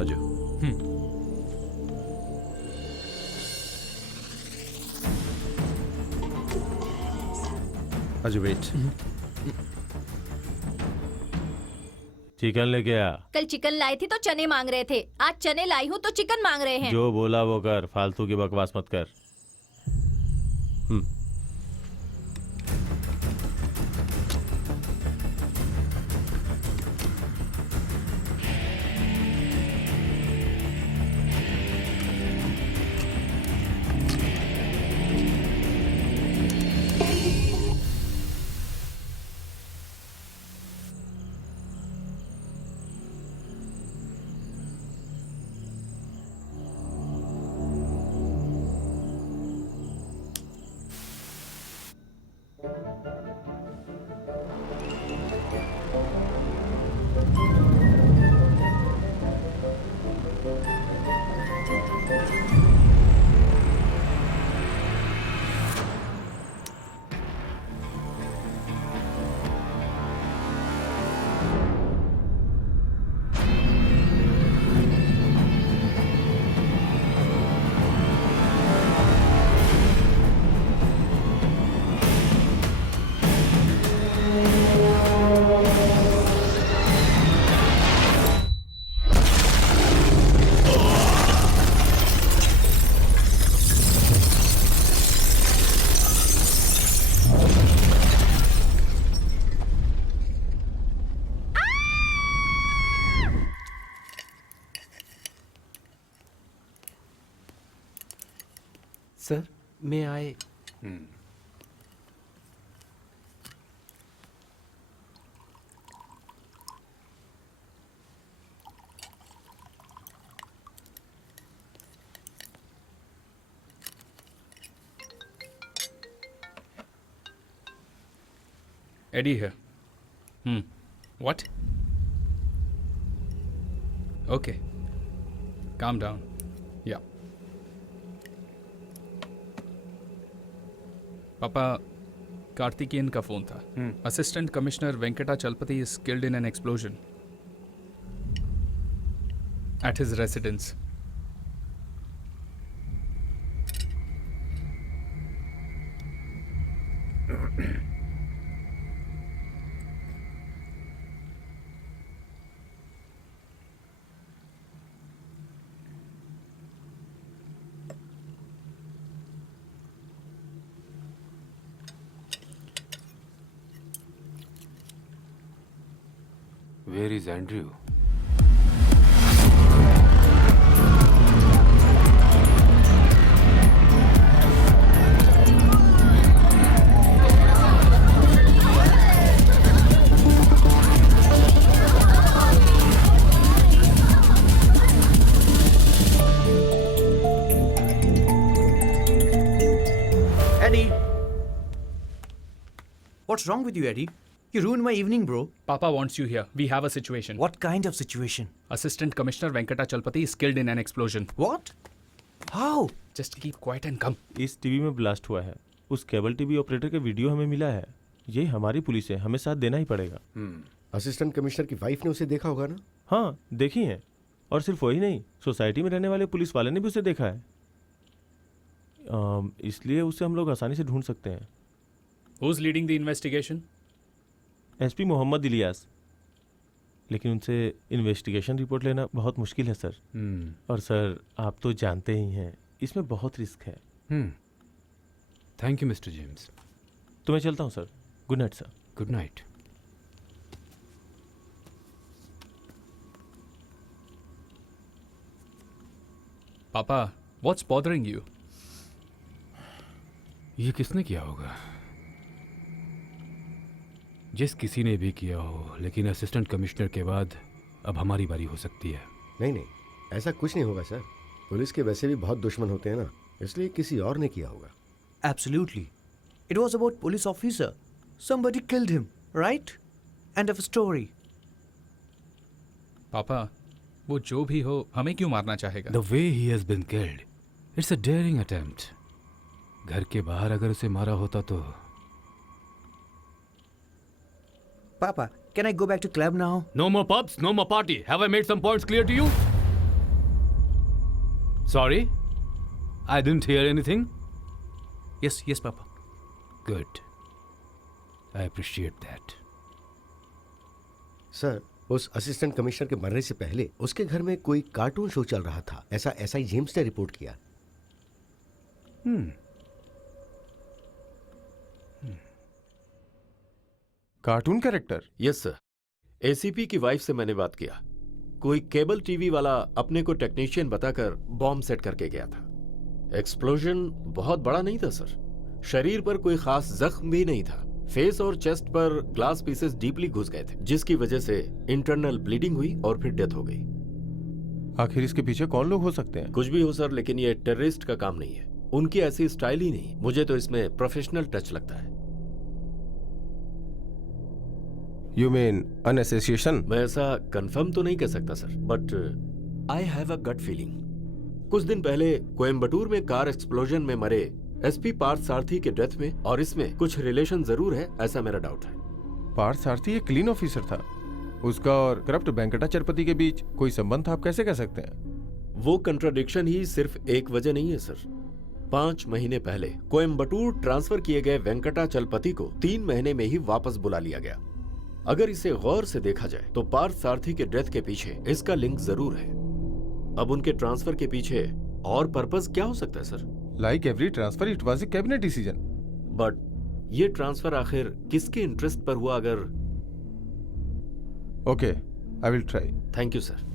अजय, अजय वेट। चिकन लेके आ। कल चिकन लाई थी तो चने मांग रहे थे, आज चने लाई हूँ तो चिकन मांग रहे हैं। जो बोला वो कर, फालतू की बकवास मत कर। सर, मैं आए। Eddie here. What? Okay. Calm down. Yeah. पापा, कार्तिकेयन का फोन था। Assistant commissioner Venkata Chalapathi is killed in an explosion at his residence. Where is Andrew? Eddie! What's wrong with you, Eddie? You ruined my evening, bro. Papa wants you here. We have a situation. What kind of situation? Assistant Commissioner Venkata Chalpati is killed in an explosion. What? How? Just keep quiet and come. इस TV में blast हुआ है। उस cable TV operator के video हमें मिला है। ये हमारी पुलिस है, हमें साथ देना ही पड़ेगा। असिस्टेंट कमिश्नर की वाइफ ने उसे देखा होगा ना? हाँ, देखी है। और सिर्फ वही नहीं, सोसाइटी में रहने वाले पुलिस वाले ने भी उसे देखा है। इसलिए उसे हम लोग आसानी से ढूंढ सकते हैं। Who's leading the investigation? SP Mohammed Ilyas. लेकिन उनसे इन्वेस्टिगेशन रिपोर्ट लेना बहुत मुश्किल है सर। और सर, आप तो जानते ही हैं, इसमें बहुत रिस्क है। Thank you mister James. तो मैं चलता हूँ sir. Good night sir. Good night. Papa, what's bothering you? ये किसने किया होगा? जिस किसी ने भी किया हो, लेकिन असिस्टेंट कमिश्नर के बाद अब हमारी बारी हो सकती है। नहीं, ऐसा कुछ नहीं होगा सर। पुलिस के वैसे भी बहुत दुश्मन होते हैं ना, इसलिए किसी और ने किया होगा। Absolutely. It was about police officer. Somebody killed him, right? End of story. पापा, वो जो भी हो, हमें क्यों मारना चाहेगा? The way he has been killed, it's a daring attempt. घर के बाहर अगर उसे मारा होता तो। Papa, can I go back to club now? No more pubs, no more party. Have I made some points clear to you? Sorry? I didn't hear anything? Yes, Papa. Good. I appreciate that. Sir, उस assistant commissioner के मरने से पहले उसके घर में कोई cartoon show चल रहा था, ऐसा एसआई जेम्स ने रिपोर्ट किया। Cartoon character? Yes sir. ACP की वाइफ से मैंने बात किया। कोई केबल टीवी वाला अपने को टेक्नीशियन बताकर बॉम्ब सेट करके गया था। एक्सप्लोजन बहुत बड़ा नहीं था सर। शरीर पर कोई खास जख्म भी नहीं था। फेस और चेस्ट पर ग्लास पीसेस डीपली घुस गए थे, जिसकी वजह से इंटरनल ब्लीडिंग हुई और फिर डेथ हो गई। आखिर इसके पीछे कौन लोग हो सकते हैं? कुछ भी हो सर, लेकिन ये टेररिस्ट का काम नहीं है। उनकी ऐसी स्टाइल ही नहीं। मुझे तो इसमें प्रोफेशनल टच लगता है। You mean an association? मैं ऐसा कंफर्म तो नहीं कह सकता sir, but I have a gut feeling. कुछ दिन पहले कोयम्बटूर में कार एक्सप्लोजन में मरे एसपी पार्थ सारथी के डेथ में और इसमें कुछ रिलेशन जरूर है, ऐसा मेरा डाउट है। पार्थ सारथी एक क्लीन ऑफिसर था। उसका और करप्ट वेंकटा चलपति के बीच कोई संबंध था, आप कैसे कह सकते हैं? वो कंट्राडिक्शन ही सिर्फ एक वजह नहीं है सर। 5 महीने पहले कोयम्बटूर ट्रांसफर किए गए वेंकटा चलपति को 3 महीने में ही वापस बुला लिया गया। अगर इसे गौर से देखा जाए तो पार्थ सारथी के डेथ के पीछे इसका लिंक जरूर है। अब उनके ट्रांसफर के पीछे और पर्पस क्या हो सकता है sir? Like every transfer it was a cabinet decision. But ये ट्रांसफर आखिर किसके इंटरेस्ट पर हुआ? अगर okay, I will try. Thank you sir.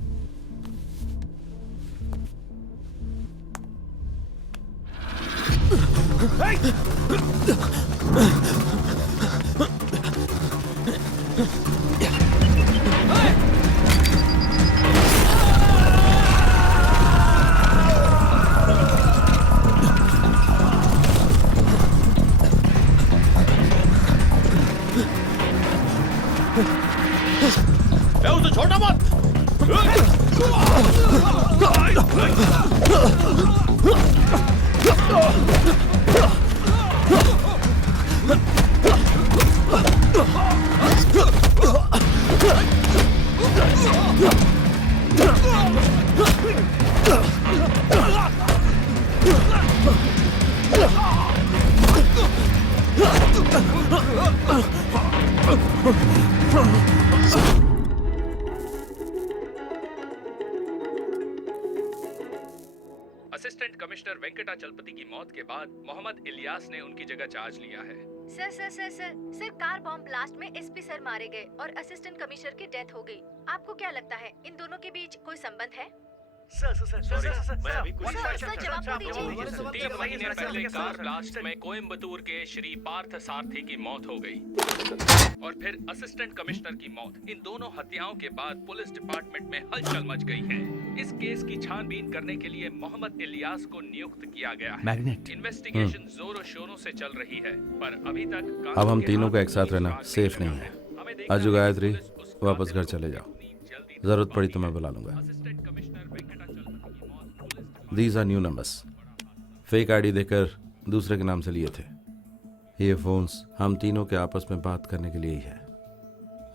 उसे छोड़ना मत। असिस्टेंट कमिश्नर वेंकटा चलपति की मौत के बाद मोहम्मद इलियास ने उनकी जगह चार्ज लिया है। Sir sir sir sir sir car bomb blast में एसपी सर मारे गए और असिस्टेंट कमिश्नर की डेथ हो गई। आपको क्या लगता है इन दोनों के बीच कोई संबंध है? सर मैं अभी कुछ सर जवाब तो दीजिए। 3 महीने पहले कार ब्लास्ट में कोयम्बतूर के श्री पार्थ सारथी की मौत हो गई और फिर असिस्टेंट कमिश्नर की मौत। इन दोनों हत्याओं के बाद पुलिस डिपार्टमेंट में हलचल मच गई है। इस केस की छानबीन करने के लिए मोहम्मद इलियास को नियुक्त किया गया है। मैग्नेट। इन्वेस्टिगेशन जोरों शोरों से चल रही है पर अभी तक अब हम तीनों को एक साथ रहना सेफ नहीं है। आजू गायत्री वापस घर चले जाओ, जरूरत पड़ी तो मैं बुला लूंगा। These are new numbers. Fake ID देकर दूसरे के नाम से लिए थे। ये फोन्स हम तीनों के आपस में बात करने के लिए ही है।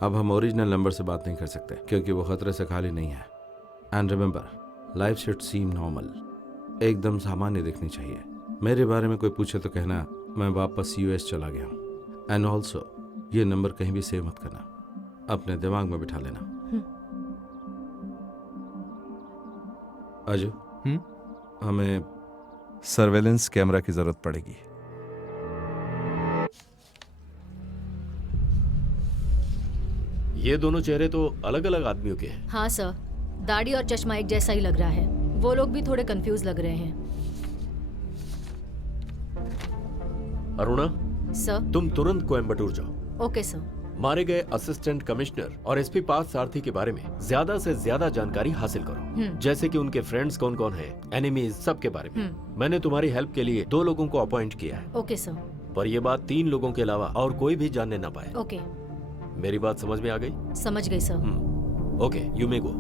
अब हम ओरिजिनल नंबर से बात नहीं कर सकते क्योंकि वो खतरे से खाली नहीं है। And remember, life should seem normal, एकदम सामान्य दिखनी चाहिए। मेरे बारे में कोई पूछे तो कहना मैं वापस यूएस चला गया हूँ। एंड ऑल्सो ये नंबर कहीं भी सेव मत करना, अपने दिमाग में बिठा लेना। अजू, हमें सर्वेलेंस कैमरा की जरूरत पड़ेगी। ये दोनों चेहरे तो अलग अलग आदमियों के हैं। हाँ सर, दाढ़ी और चश्मा एक जैसा ही लग रहा है। वो लोग भी थोड़े कंफ्यूज लग रहे हैं। अरुणा, सर। तुम तुरंत कोयम्बटूर जाओ। Okay sir. मारे गए असिस्टेंट कमिश्नर और एसपी पार्थ सारथी के बारे में ज्यादा से ज्यादा जानकारी हासिल करो, जैसे कि उनके फ्रेंड्स कौन कौन हैं, एनिमीज, सब के बारे में। मैंने तुम्हारी हेल्प के लिए 2 लोगों को अपॉइंट किया है। Okay sir. पर ये बात 3 लोगों के अलावा और कोई भी जानने ना पाए। ओके। मेरी बात समझ में आ गई? समझ गई sir. Okay, you may go.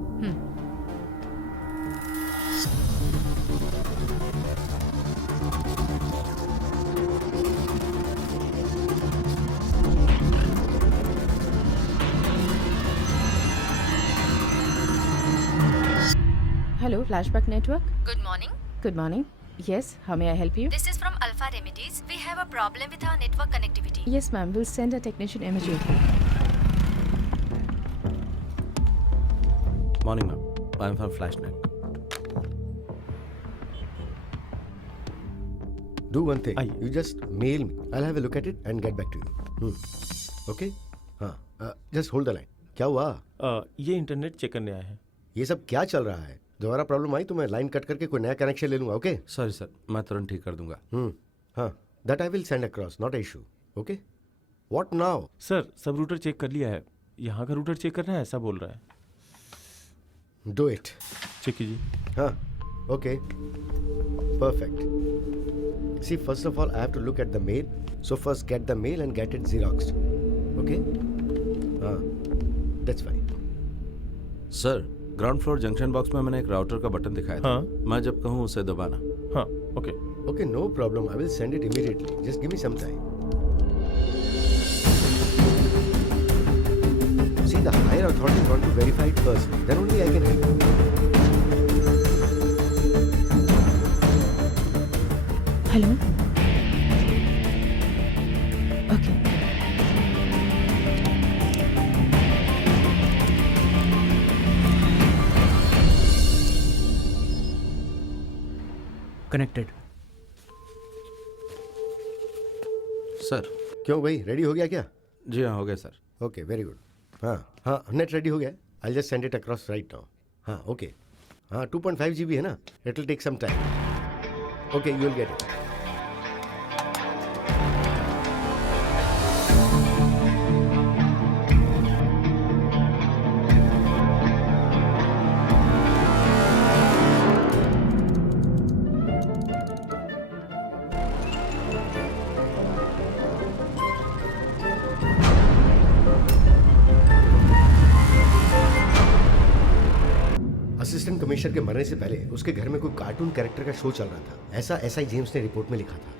Hello, Flashback Network. Good morning. Good morning. Yes, how may I help you? This is from Alpha Remedies. We have a problem with our network connectivity. Yes, ma'am. We'll send a technician immediately. Morning, ma'am. I'm from FlashNet. Do one thing. You just mail me. I'll have a look at it and get back to you. Okay? हाँ. Just hold the line. क्या हुआ? ये internet check करने आया है। ये सब क्या चल रहा है? दोबारा प्रॉब्लम आई तो मैं लाइन कट करके कोई नया कनेक्शन ले लूंगा। ओके? सॉरी सर, मैं तुरंत ठीक कर दूंगा। हाँ, that I will send across, not issue. Okay? What now? Sir, सब रूटर चेक कर लिया है। यहाँ का रूटर चेक करना है ऐसा बोल रहा है। Do it. चेक कीजिए। हाँ, okay, perfect. See, first of all I have to look at the mail, so first get the mail and get it xeroxed. Okay? हाँ, that's fine. Sir, ground floor junction box में मैंने एक router का button दिखाया था। हाँ। मैं जब कहूँ उसे दबाना। हाँ, okay. Okay, no problem. I will send it immediately. Just give me some time. See, the higher authorities want to verify it first. Then only I can help you. Hello? Okay. Connected. Sir. क्यों भाई, ready हो गया क्या? जी हाँ, हो गया sir. Okay, very good. हाँ, net ready हो गया। I just send it across right now. हाँ, ओके। हाँ, 2.5 GB है ना, it will take some time. Okay, you will get it. Assistant commissioner के मरने से पहले उसके घर में कोई कार्टून कैरेक्टर का शो चल रहा था, ऐसा एसआई जेम्स ने रिपोर्ट में लिखा था।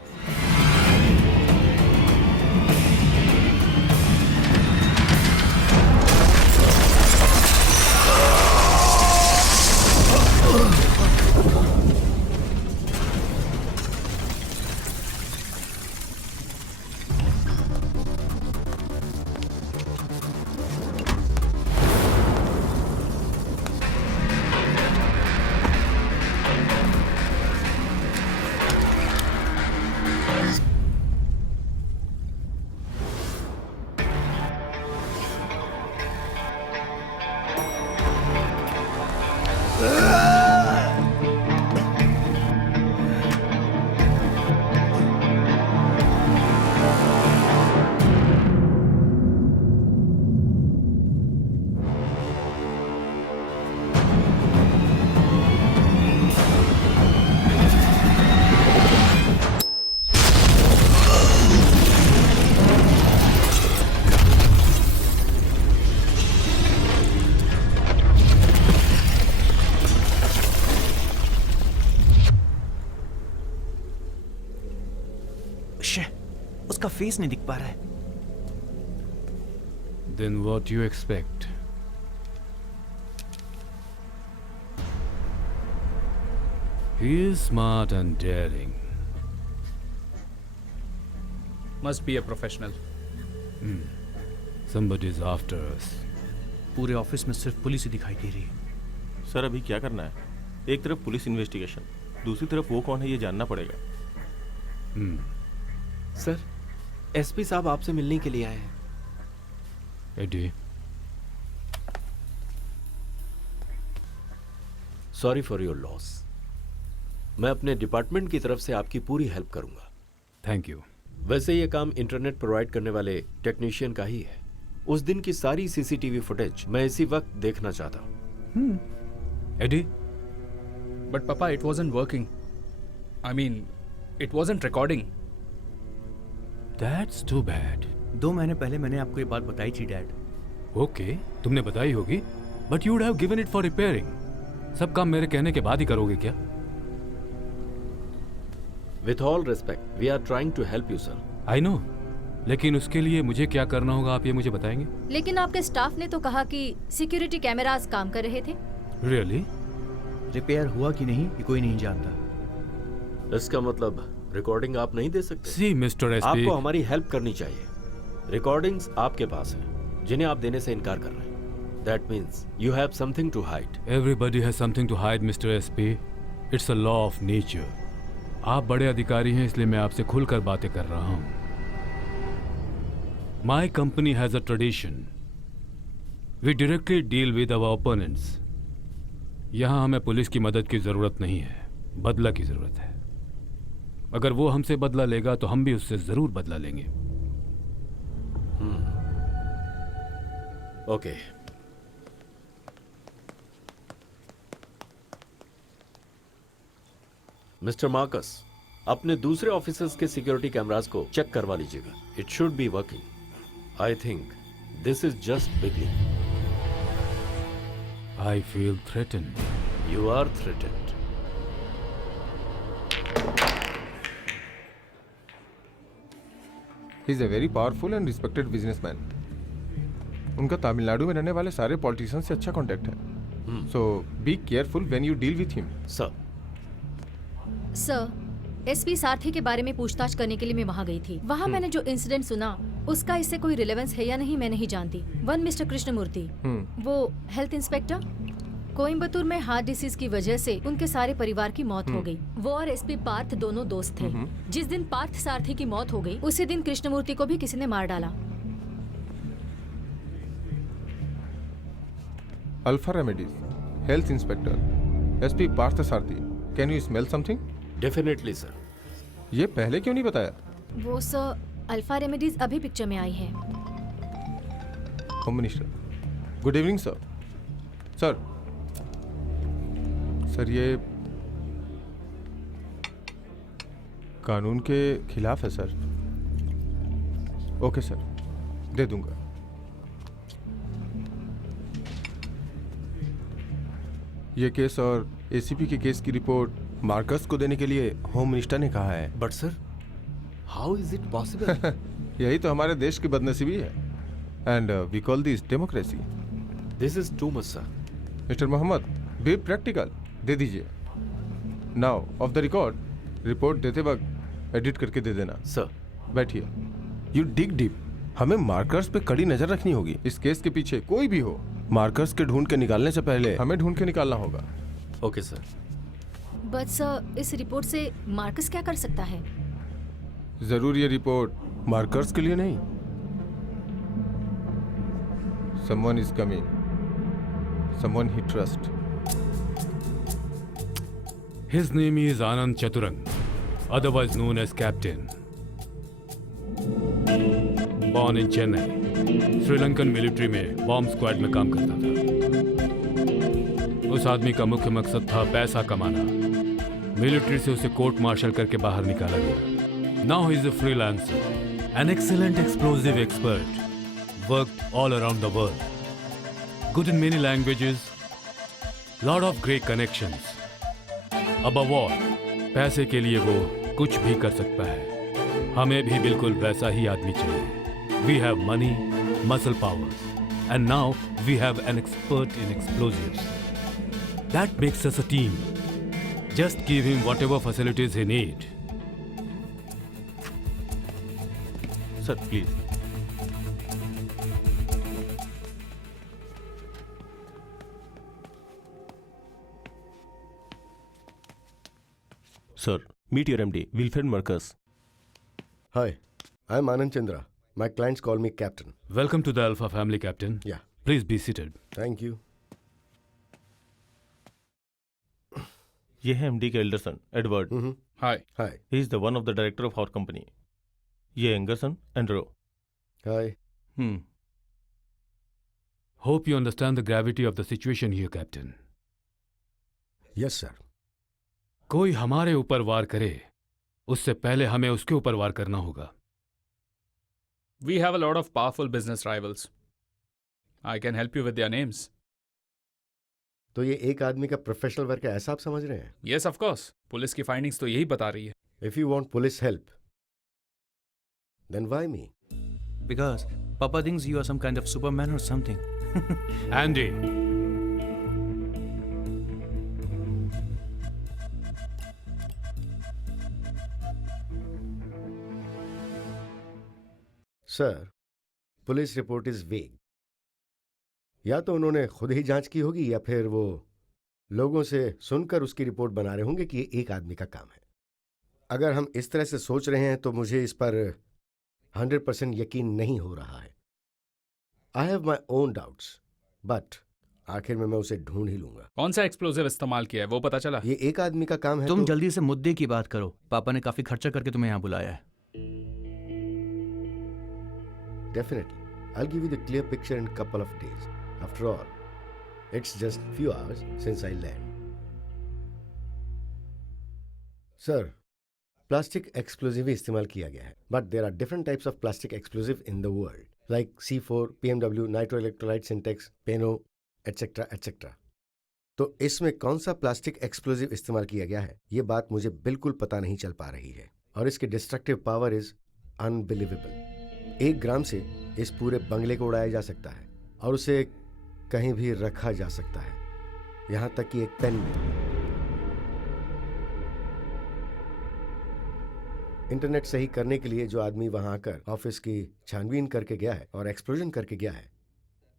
उसका फेस नहीं दिख पा रहा है। Then what do you expect? He is smart and daring. Must be a professional. Somebody is after us. पूरे ऑफिस में सिर्फ पुलिस ही दिखाई दे रही है। सर अभी क्या करना है? एक तरफ पुलिस इन्वेस्टिगेशन, दूसरी तरफ वो कौन है ये जानना पड़ेगा। सर, एसपी साहब आपसे मिलने के लिए आए हैं। Eddie, sorry for your loss. मैं अपने डिपार्टमेंट की तरफ से आपकी पूरी हेल्प करूंगा। Thank you. वैसे ये काम इंटरनेट प्रोवाइड करने वाले टेक्नीशियन का ही है। उस दिन की सारी सीसीटीवी फुटेज मैं इसी वक्त देखना चाहता हूँ। Eddie, But Papa, it wasn't working. I mean, it wasn't recording. that's too bad. 2 महीने पहले मैंने आपको ये बात बताई थी डैड। ओके, तुमने बताई होगी, but you would have given it for repairing. सब काम मेरे कहने के बाद ही करोगे क्या? With all respect, we are trying to help you sir. I know, लेकिन उसके लिए मुझे क्या करना होगा आप ये मुझे बताएंगे? लेकिन आपके स्टाफ ने तो कहा कि सिक्योरिटी कैमरास काम कर रहे थे। रियली? रिपेयर हुआ कि नहीं ये कोई नहीं जानता। इसका मतलब रिकॉर्डिंग आप नहीं दे सकते? सी मिस्टर एसपी, आपको हमारी हेल्प करनी चाहिए। रिकॉर्डिंग्स आपके पास हैं, जिन्हें आप देने से इनकार कर रहे हैं। That means you have something to hide. Everybody has something to hide mister SP. It's a law of nature. आप बड़े अधिकारी हैं, इसलिए मैं आपसे खुलकर बातें कर रहा हूं। My company has a tradition. We directly deal with our opponents. यहां हमें पुलिस की मदद की जरूरत नहीं है, बदला की जरूरत है। अगर वो हमसे बदला लेगा तो हम भी उससे जरूर बदला लेंगे। ओके। मिस्टर मार्कस, अपने दूसरे ऑफिसर्स के सिक्योरिटी कैमरास को चेक करवा लीजिएगा। It should be working. I think this is just beginning. I feel threatened. You are threatened. He is a very powerful and respected businessman. उनका तमिलनाडु में रहने वाले सारे पॉलिटिशियन से अच्छा कांटेक्ट है। So be careful when you deal with him. Sir, SP Sarathi के बारे में पूछताछ करने के लिए मैं वहाँ गई थी। वहाँ मैंने जो इंसिडेंट सुना उसका इससे कोई रिलेवेंस है या नहीं मैं नहीं जानती। वन मिस्टर कृष्णमूर्ति, वो हेल्थ इंस्पेक्टर, कोयम्बतूर में हार्ट डिसीज की वजह से उनके सारे परिवार की मौत हो गई। वो और एसपी पार्थ दोनों दोस्त थे। जिस दिन पार्थ सारथी की मौत हो गई उसी दिन कृष्णमूर्ति को भी किसी ने मार डाला। Alpha Remedies, health inspector, SP Partha Sarathi, can you smell something? Definitely sir. ये पहले क्यों नहीं बताया? वो सर, अल्फा रेमेडीज अभी पिक्चर में आई है। Home minister, good evening sir. Sir ये कानून के खिलाफ है सर। ओके सर, दे दूंगा। ये केस और एसीपी के केस की रिपोर्ट मार्कस को देने के लिए होम मिनिस्टर ने कहा है। But sir, how is it possible? यही तो हमारे देश की बदनसीबी है, and we call this democracy. This is too much sir. Mister Mohammed, be practical, दे दीजिए। Now off the record, report देते वक्त एडिट करके दे देना। सर, बैठिए। You dig deep. हमें मार्कर्स पे कड़ी नजर रखनी होगी। इस केस के पीछे कोई भी हो, मार्कर्स के ढूंढ के निकालने से पहले हमें ढूंढ के निकालना होगा। Okay sir. बट सर, इस रिपोर्ट से मार्कस क्या कर सकता है? जरूर ये रिपोर्ट मार्कर्स के लिए नहीं। Someone is coming, someone he trust. His name is Anand Chaturang, otherwise known as Captain. Born in Chennai, Sri Lankan military में बॉम्ब स्क्वाड में काम करता था। उस आदमी का मुख्य मकसद था पैसा कमाना। मिलिट्री से उसे कोर्ट मार्शल करके बाहर निकाला गया। Now he is a freelancer, an excellent explosive expert, worked all around the world, good in many languages, lot of great connections. Above all, पैसे के लिए वो कुछ भी कर सकता है। हमें भी बिल्कुल वैसा ही आदमी चाहिए। We have money, muscle power and now we have an expert in explosives. That makes us a team. Just give him whatever facilities he need. Sir please. Sir, meet your MD, Wilfred Marcus. Hi, I'm Anand Chandra. My clients call me Captain. Welcome to the Alpha family, Captain. Yeah. Please be seated. Thank you. ये है MD के elder son, Edward. Hi. Hi. He is the one of the director of our company. ये younger son, Andrew. Hi. Hope you understand the gravity of the situation here, Captain. Yes, sir. कोई हमारे ऊपर वार करे उससे पहले हमें उसके ऊपर वार करना होगा। We have a lot of powerful business rivals. I can help you with their names. तो ये एक आदमी का प्रोफेशनल वर्क है, ऐसा आप समझ रहे हैं? Yes, of course. पुलिस की फाइंडिंग्स तो यही बता रही है। If you want police help, then why me? Because Papa thinks you are some kind of Superman or something. Andy, sir, police report is वेग। या तो उन्होंने खुद ही जांच की होगी या फिर वो लोगों से सुनकर उसकी रिपोर्ट बना रहे होंगे कि ये एक आदमी का काम है। अगर हम इस तरह से सोच रहे हैं तो मुझे इस पर 100% यकीन नहीं हो रहा है। I have my own doubts, but आखिर में मैं उसे ढूंढ ही लूंगा। कौन सा एक्सप्लोजिव इस्तेमाल किया है वो पता चला? ये एक आदमी का काम है। तुम तो... जल्दी से मुद्दे की बात करो। पापा ने काफी खर्चा करके तुम्हें यहाँ बुलाया है। Definitely. I'll give you the clear picture in a couple of days. After all, it's just few hours since I land. Sir, plastic explosive ही इस्तेमाल किया गया है, but there are different types of plastic explosive in the world, like C4, PMW, nitroelectrolyte syntax, Peno, etc. etc. तो इसमें कौन सा plastic explosive इस्तेमाल किया गया है, ये बात मुझे बिल्कुल पता नहीं चल पा रही है, और इसकी डिस्ट्रक्टिव पावर इज अनबिलीवेबल। 1 ग्राम से इस पूरे बंगले को उड़ाया जा सकता है और उसे कहीं भी रखा जा सकता है, यहां तक कि एक पेन में। इंटरनेट सही करने के लिए जो आदमी वहां आकर ऑफिस की छानबीन करके गया है और एक्सप्लोजन करके गया है,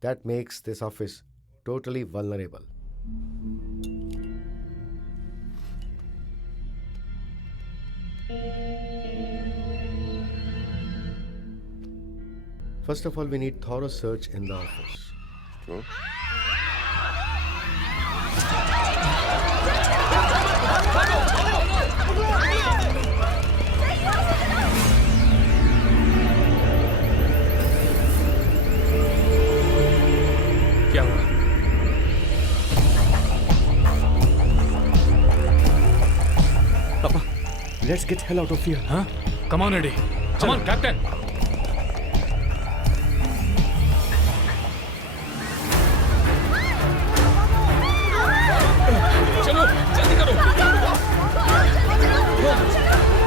that makes this office totally vulnerable. First of all, we need thorough search in the office. क्या हुआ? Papa, let's get hell out of here. हाँ? Come on, Eddie. Come on, Captain. चलो जल्दी करो।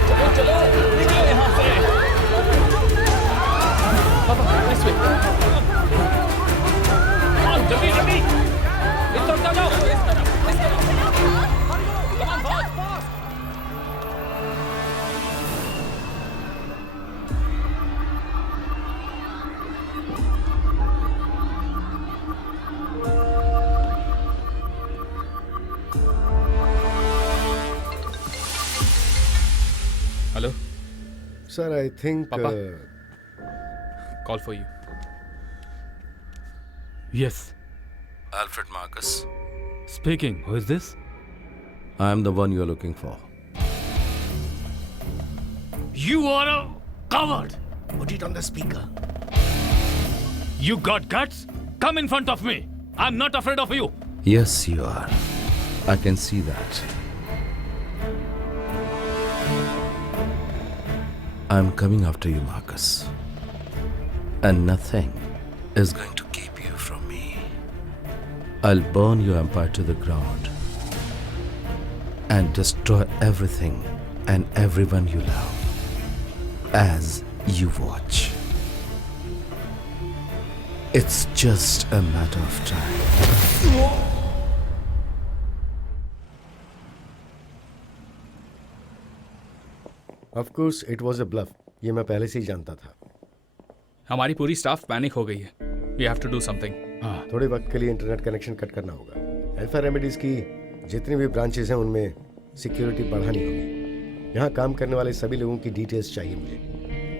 चलो चलो निकलो यहाँ से। पापा this way। जल्दी जल्दी इस तरफ जाओ। इस तरफ। Come on, fast, fast। Hello? Sir, I think... Papa? Call for you. Yes. Alfred Marcus. Speaking. Who is this? I am the one you are looking for. You are a coward. Put it on the speaker. You got guts? Come in front of me. I'm not afraid of you. Yes, you are. I can see that. I'm coming after you, Marcus. And nothing is going to keep you from me. I'll burn your empire to the ground and destroy everything and everyone you love. as you watch. It's just a matter of time. Of course, it was a bluff. ये मैं पहले से ही जानता था. हमारी पूरी staff panic हो गई है. We have to do something. थोड़े वक्त के लिए इंटरनेट कनेक्शन कट करना होगा. अल्फा रेमेडीज की जितनी भी ब्रांचेस हैं उनमें सिक्योरिटी बढ़ानी होगी. यहाँ काम करने वाले सभी लोगों की डिटेल्स चाहिए मुझे.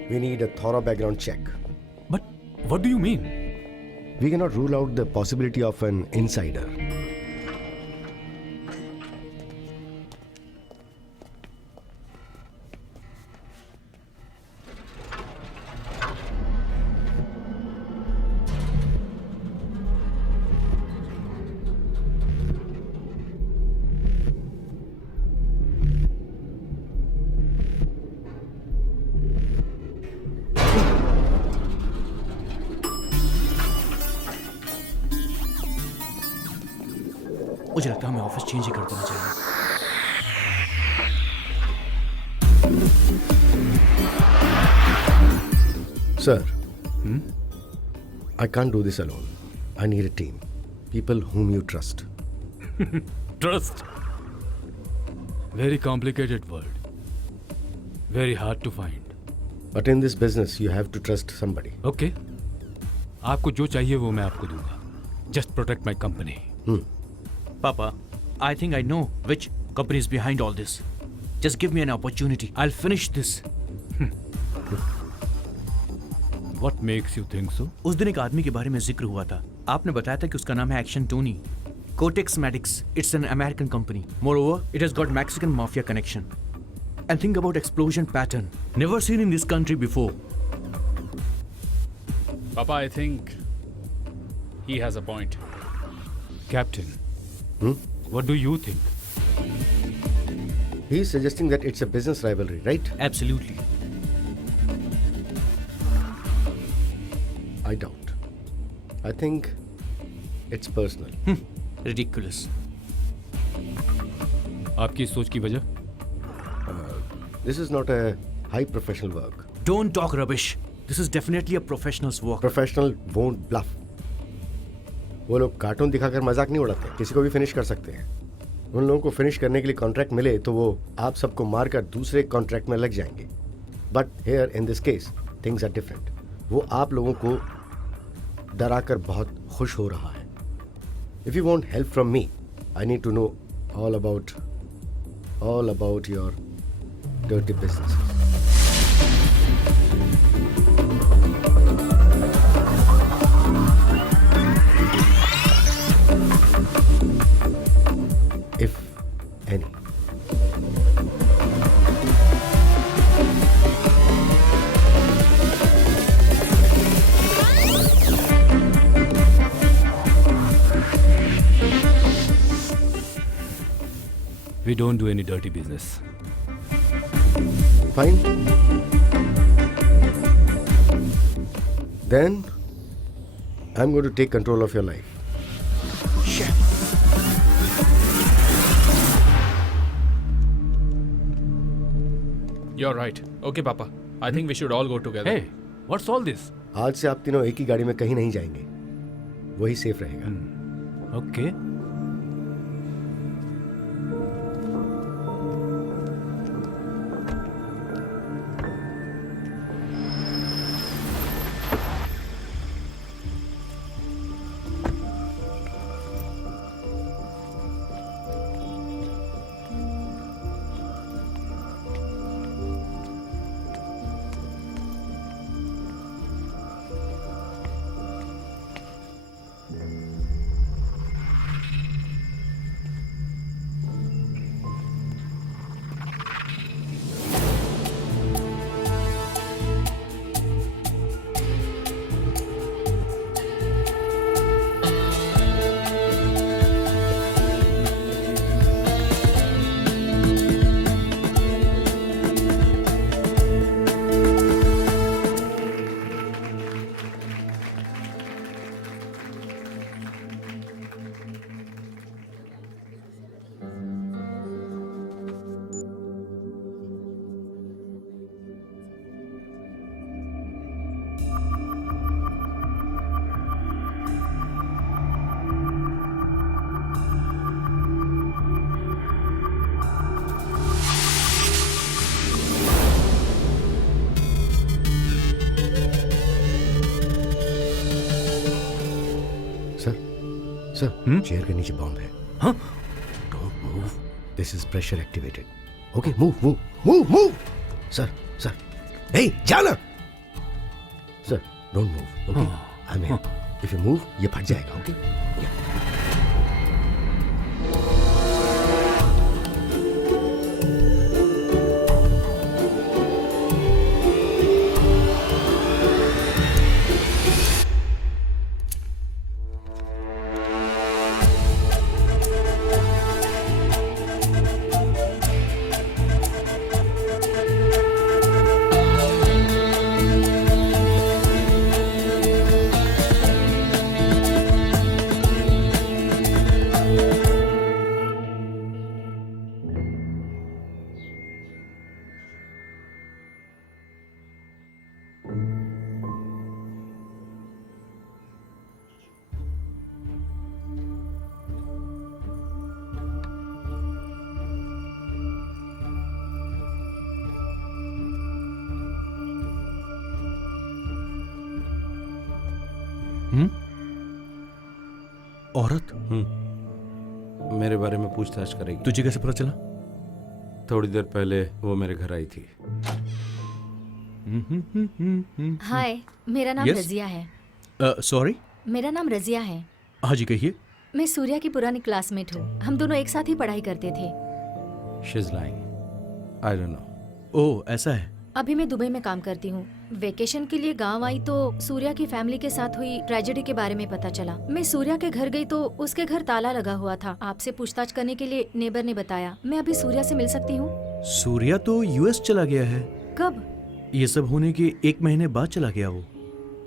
We need a thorough background check. But what do you mean? We cannot rule out the possibility of an insider. मुझे लगता है हमें ऑफिस चेंज ही कर देना चाहिए. Sir, I can't do this alone. I need a team. People whom you trust. Trust. Very complicated word. Very hard to find. But in this business, you have to trust somebody. Okay. आपको जो चाहिए वो मैं आपको दूंगा. Just protect my company. Papa, I think I know which company is behind all this. Just give me an opportunity. I'll finish this. What makes you think so? उस दिन एक आदमी के बारे में जिक्र हुआ था. आपने बताया था कि उसका नाम है action Tony. Cortex Medics. It's an American company. Moreover, it has got Mexican mafia connection. And think about explosion pattern. Never seen in this country before. Papa, I think he has a point. Captain. What do you think? He's suggesting that it's a business rivalry, right? Absolutely. I doubt. I think it's personal. Ridiculous. आपकी सोच की वजह? This is not a high professional work. Don't talk rubbish. This is definitely a professional's work. Professional won't bluff. वो लोग cartoon दिखाकर मजाक नहीं उड़ाते. किसी को भी फिनिश कर सकते हैं. उन लोगों को फिनिश करने के लिए कॉन्ट्रैक्ट मिले तो वो आप सबको मारकर दूसरे कॉन्ट्रैक्ट में लग जाएंगे. But here in this case things are different. वो आप लोगों को डराकर बहुत खुश हो रहा है. If you want help from me, I need to know all about your dirty business. If any. We don't do any dirty business. Fine. Then I'm going to take control of your life. You're right. Okay, Papa. I think we should all go together. Hey, what's all this? आज से आप तीनों एक ही गाड़ी में कहीं नहीं जाएंगे. वही सेफ रहेगा. Okay. सर चेयर के नीचे बॉम्ब है. हाँ? Don't move. This is pressure activated. Okay, move. Sir. Hey, जाना. Sir, don't move. Okay, I'm here. If you move, ये फट जाएगा. Okay. Yeah. औरत मेरे बारे में पूछताछ करेगी. तुझे कैसे पता चला? थोड़ी देर पहले वो मेरे घर आई थी. हाय, मेरा नाम Yes? रजिया है. सॉरी. मेरा नाम रजिया है. हाँ जी कहिए. मैं सूर्या की पुरानी क्लासमेट हूँ. हम दोनों एक साथ ही पढ़ाई करते थे. She is lying. I don't know. ओह ऐसा है. अभी मैं दुबई में काम करती हूँ. वेकेशन के लिए गांव आई तो सूर्या की फैमिली के साथ हुई ट्रेजेडी के बारे में पता चला. मैं सूर्या के घर गई तो उसके घर ताला लगा हुआ था. आपसे पूछताछ करने के लिए नेबर ने बताया. मैं अभी सूर्या से मिल सकती हूँ? सूर्या तो यूएस चला गया है. कब? ये सब होने के 1 महीने बाद चला गया वो.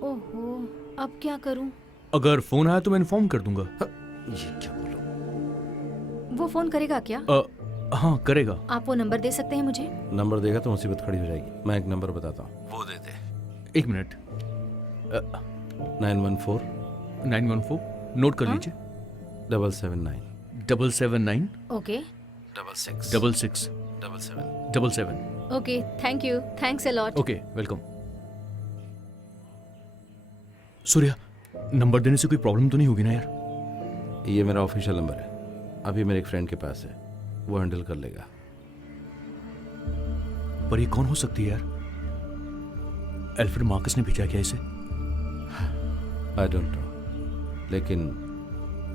ओहो, अब क्या करूँ? अगर फोन आया तो मैं इन्फॉर्म कर दूंगा. ये क्या बोलो? वो फोन करेगा क्या? हाँ करेगा. आप वो नंबर दे सकते हैं मुझे? नंबर देगा तो मुसीबत खड़ी हो जाएगी. मैं एक नंबर बताता हूँ, वो दे दे. 1 मिनट. 914 नोट कर लीजिए. 779 779 okay. 66 66 77. Okay, thank you. Thanks a lot. Okay welcome. Surya, number देने से कोई प्रॉब्लम तो नहीं होगी ना यार? ये मेरा ऑफिशियल नंबर है. अभी मेरे एक फ्रेंड के पास है, वो हैंडल कर लेगा. पर ये कौन हो सकती है यार? एल्फ्रेड मार्कस ने भेजा क्या इसे? आई डोंट नो, लेकिन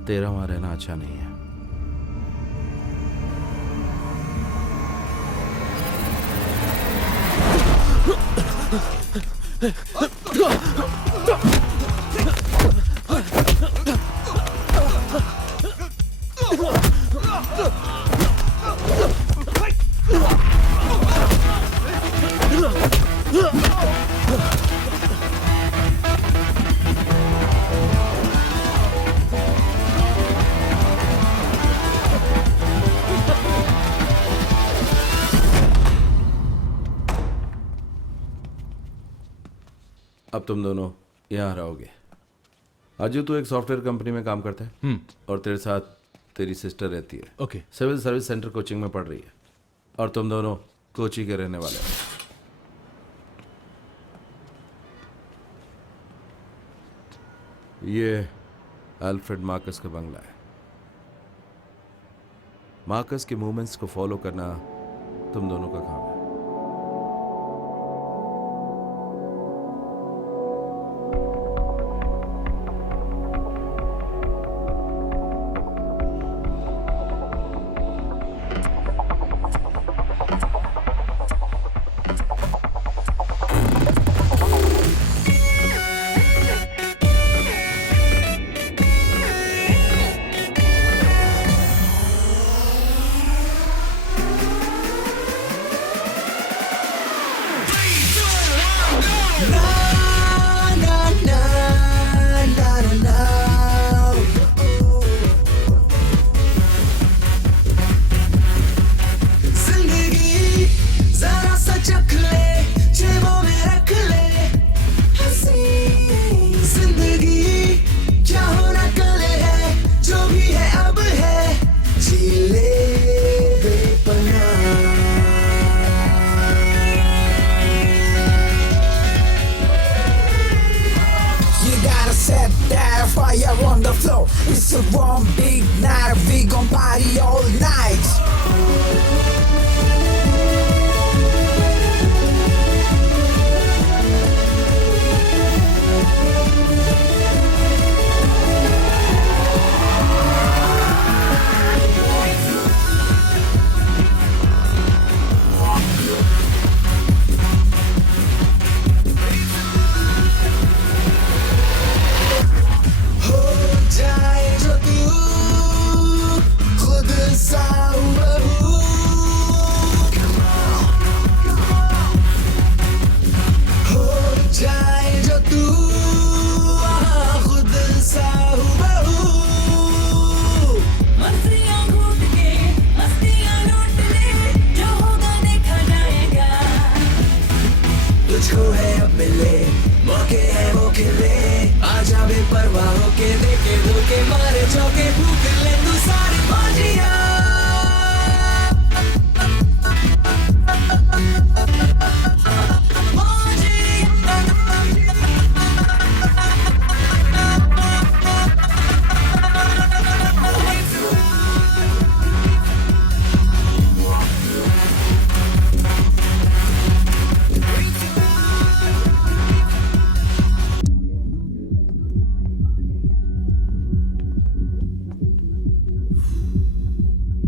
तेरा वहां रहना अच्छा नहीं है. अब तुम दोनों यहाँ रहोगे. अजू तू एक सॉफ्टवेयर कंपनी में काम करता है और तेरे साथ तेरी सिस्टर रहती है. Okay. Civil service center coaching में पढ़ रही है और तुम दोनों कोची के रहने वाले हो. ये अल्फ्रेड मार्कस का बंगला है. मार्कस के मूवमेंट्स को फॉलो करना तुम दोनों का काम है. So one big night, we gon' party all night. हो जाए जो तू खुद सा बहू, हो जाए जो तू खुद सा बहू, मस्तियाँ घूट के मस्तियाँ लूट ले, जो होगा देखा जाएगा। तुझको है अब मिले मौके है वो खिले, आजा बेपरवाह होके देखे धोखे मारे चौके, भूख ले तू सारी बाजियाँ।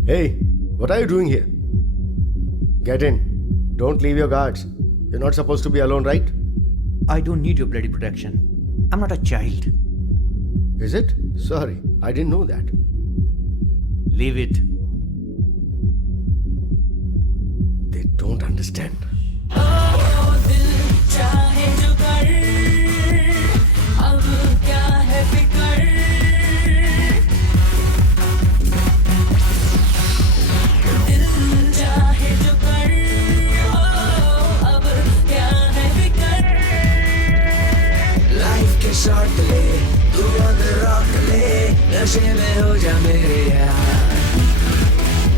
Hey, what are you doing here? Get in. Don't leave your guards. You're not supposed to be alone, right? I don't need your bloody protection. I'm not a child. Is it? Sorry, I didn't know that. Leave it. They don't understand. दिल चाहे जो कर, अब क्या है फिकर। दिल चाहे जो कर, अब क्या है फिकर। लाइफ के शॉट ले तू ऑन द रॉक ले, नशे में हो जा मेरे यार,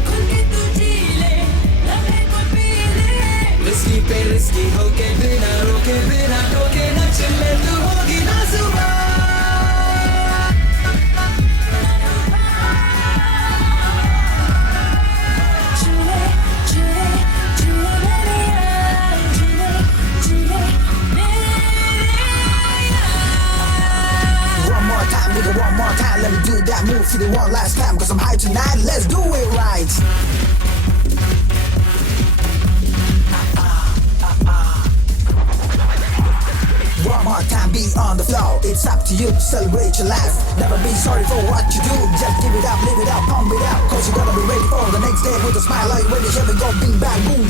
खुल के तू जी ले, लम्हे को पी ले। विस्की पे रिस्की होके बिना रोके बिना टोके न चले, तू होगी ना सुबह। चुले चुले चुले मेरे यार, चुले चुले मेरे यार। One more time, nigga, one more time. Let me do that move for the one last time. Cause I'm high tonight, let's do it right. One more time, be on the floor. It's up to you to celebrate your life. Never be sorry for what you do. Just give it up, live it up, pump it up. Cause you're gonna be ready for the next day with a smile. Are you ready? Here we go, bing bang boom.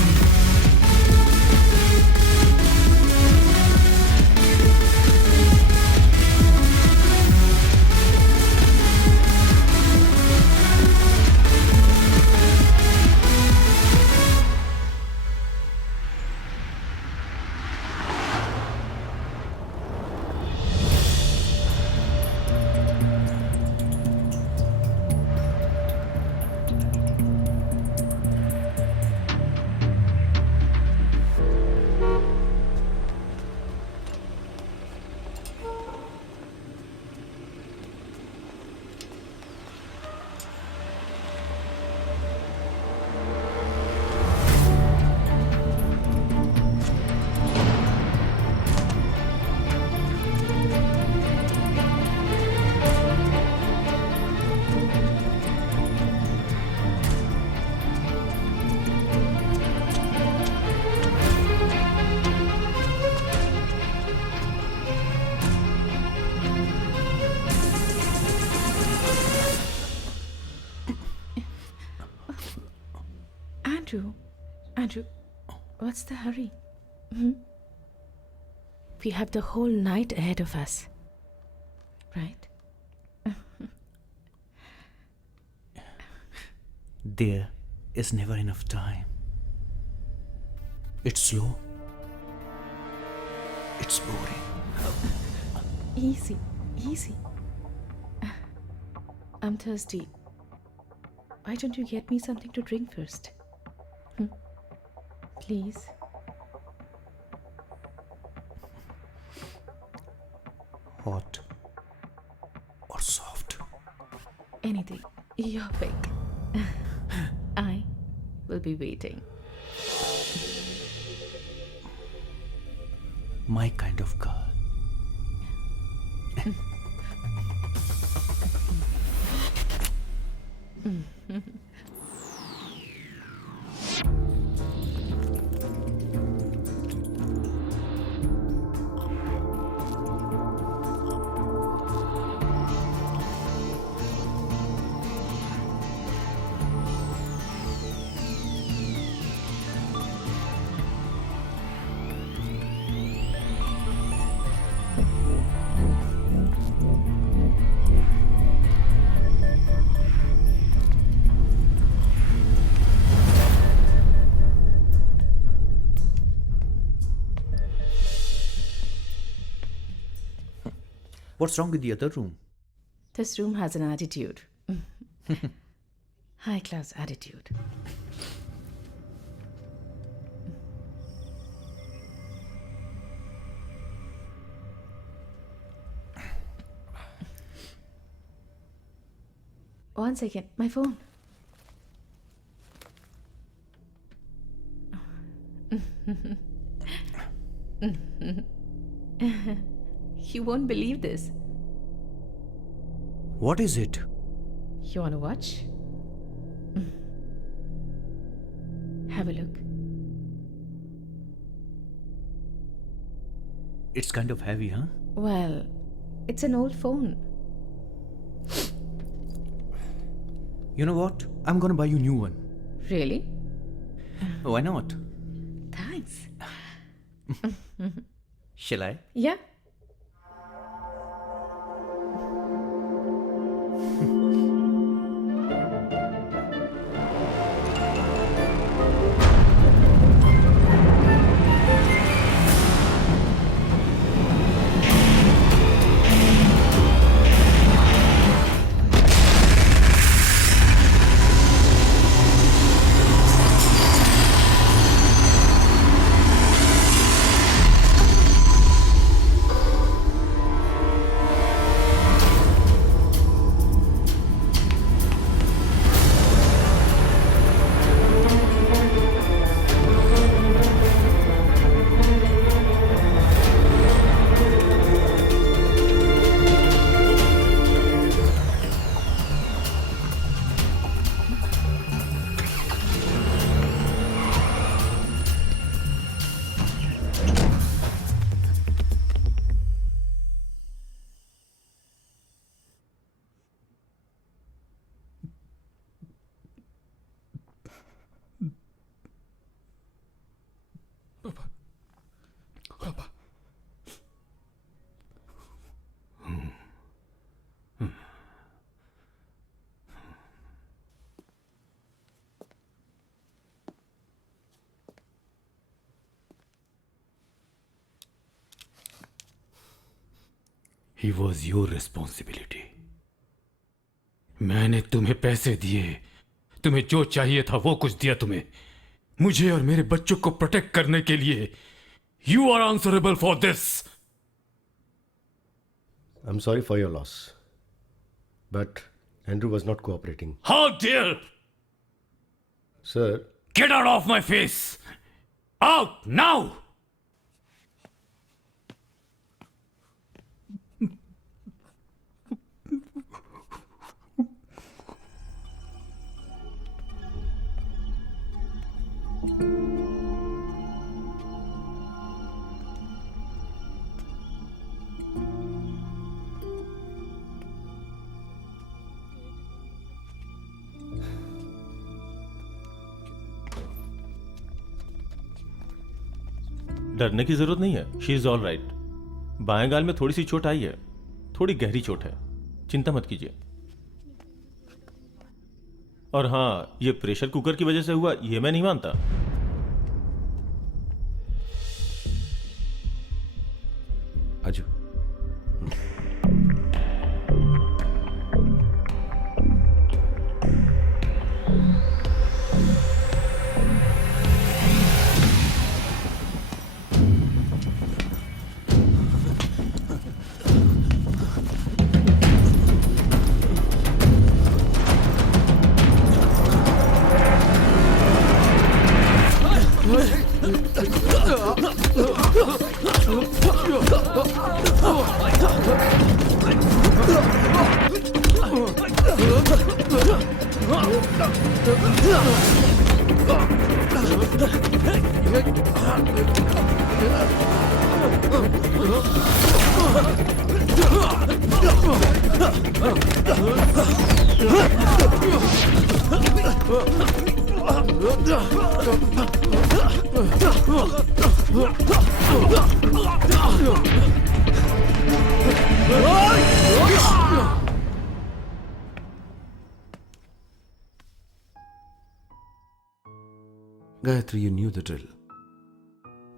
Andrew, what's the hurry? We have the whole night ahead of us, right? There is never enough time. It's slow. It's boring. Easy, easy. I'm thirsty. Why don't you get me something to drink first? Please. Hot or soft? Anything. Your pick. I will be waiting. My kind of girl. What's wrong with the other room? This room has an attitude. High class attitude. One second, my phone. You won't believe this. What is it? You want to watch? Have a look. It's kind of heavy, huh? Well, it's an old phone. You know what? I'm gonna buy you a new one. Really? Why not? Thanks. Shall I? Yeah. He was your responsibility. मैंने तुम्हें पैसे दिए, तुम्हें जो चाहिए था वो कुछ दिया तुम्हें, मुझे और मेरे बच्चों को प्रोटेक्ट करने के लिए. You are answerable for this. I'm sorry for your loss, but Andrew was not cooperating. How dare! Sir, Get out of my face! Out now! डरने की जरूरत नहीं है. She is all right. बाएं गाल में थोड़ी सी चोट आई है, थोड़ी गहरी चोट है, चिंता मत कीजिए. और हाँ, ये प्रेशर कुकर की वजह से हुआ ये मैं नहीं मानता. अजू, Gayatri, you new the drill.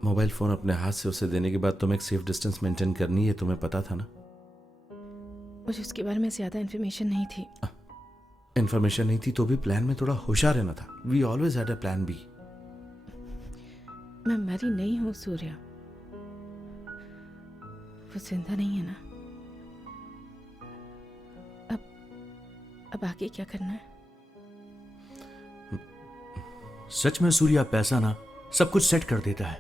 Mobile phone अपने हाथ से उसे देने के बाद तुम्हें एक सेफ डिस्टेंस मेंटेन करनी है, तुम्हें पता था ना? मुझे उसके बारे में ज्यादा इन्फॉर्मेशन नहीं थी। इन्फॉर्मेशन नहीं थी तो भी प्लान में थोड़ा होशियार रहना था। We always had a plan B. मैं मरी नहीं हूँ सूर्या, वो जिंदा नहीं है ना। अब आगे क्या करना है? सच में सूर्या पैसा ना सब कुछ सेट कर देता है।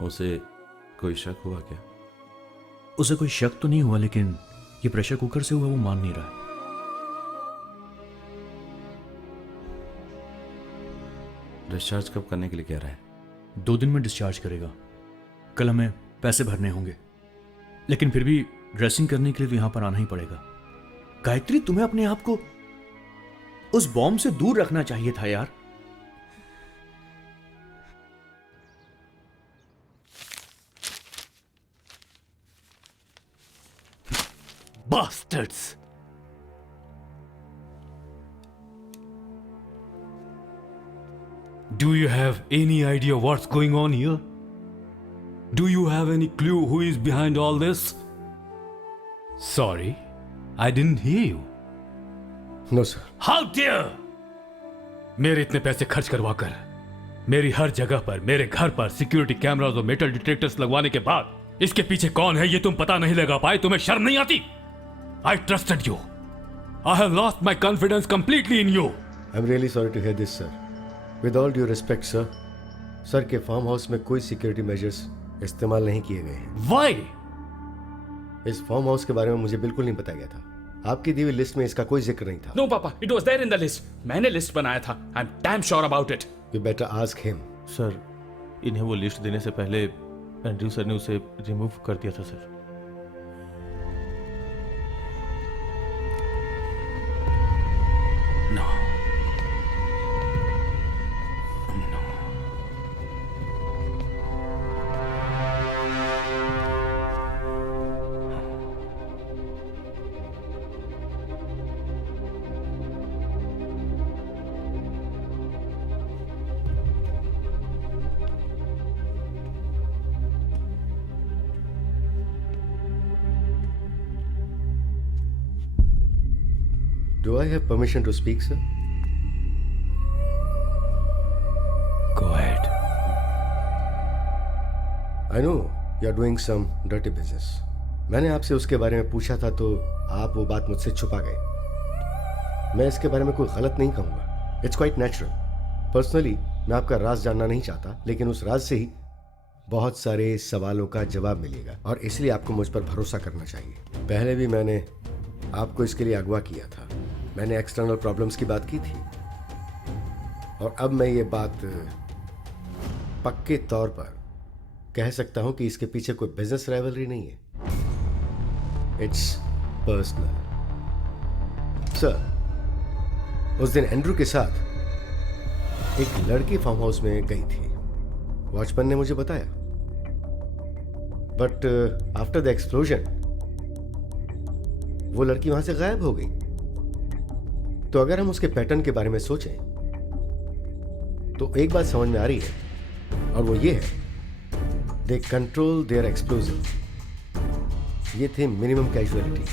उसे कोई शक हुआ क्या? उसे कोई शक तो नहीं हुआ, लेकिन ये प्रेशर कुकर से हुआ वो मान नहीं रहा है। डिस्चार्ज कब करने के लिए कह रहा है? 2 दिन में डिस्चार्ज करेगा। कल हमें पैसे भरने होंगे, लेकिन फिर भी ड्रेसिंग करने के लिए तो यहां पर आना ही पड़ेगा। गायत्री, तुम्हें अपने आप को उस बॉम्ब से दूर रखना चाहिए था यार। Bastards! Do you have any idea what's going on here? Do you have any clue who is behind all this? Sorry, I didn't hear you. No, sir. How dare! मेरे इतने पैसे खर्च करवाकर मेरी हर जगह पर, मेरे घर पर सिक्योरिटी कैमरास और मेटल डिटेक्टर्स लगवाने के बाद इसके पीछे कौन है ये तुम पता नहीं लगा पाए? तुम्हें शर्म नहीं आती? I trusted you. I have lost my confidence completely in you. I'm really sorry to hear this, sir. With all due respect, sir, sir के फार्म हाउस में कोई सिक्योरिटी मेजर्स इस्तेमाल नहीं किए गए हैं। Why? इस फार्म हाउस के बारे में मुझे बिल्कुल नहीं बताया गया था। आपकी दी हुई लिस्ट में इसका कोई जिक्र नहीं था। No, Papa. It was there in the list. मैंने लिस्ट बनाया था. I'm damn sure about it. You better ask him. Sir, इन्हें वो लिस्ट देने से पहले एंड्रयू सर ने उसे रिमूव कर दिया था sir. No. Do I have permission to speak, sir? Go ahead. I know you are doing some dirty business. मैंने आपसे उसके बारे में पूछा था तो आप वो बात मुझसे छुपा गए। मैं इसके बारे में कोई गलत नहीं कहूँगा। It's quite natural. पर्सनली मैं आपका राज जानना नहीं चाहता, लेकिन उस राज से ही बहुत सारे सवालों का जवाब मिलेगा और इसलिए आपको मुझ पर भरोसा करना चाहिए। पहले भी मैंने आपको इसके लिए अगवा किया था। मैंने एक्सटर्नल प्रॉब्लम्स की बात की थी और अब मैं ये बात पक्के तौर पर कह सकता हूं कि इसके पीछे कोई बिजनेस राइवलरी नहीं है। It's personal. सर, उस दिन एंड्रू के साथ एक लड़की फार्म हाउस में गई थी, वॉचमैन ने मुझे बताया। बट आफ्टर द एक्सप्लोजन वो लड़की वहां से गायब हो गई। तो अगर हम उसके पैटर्न के बारे में सोचें तो एक बात समझ में आ रही है और वो ये है, दे कंट्रोल देयर एक्सप्लोजिव। ये थे मिनिमम कैजुअलिटी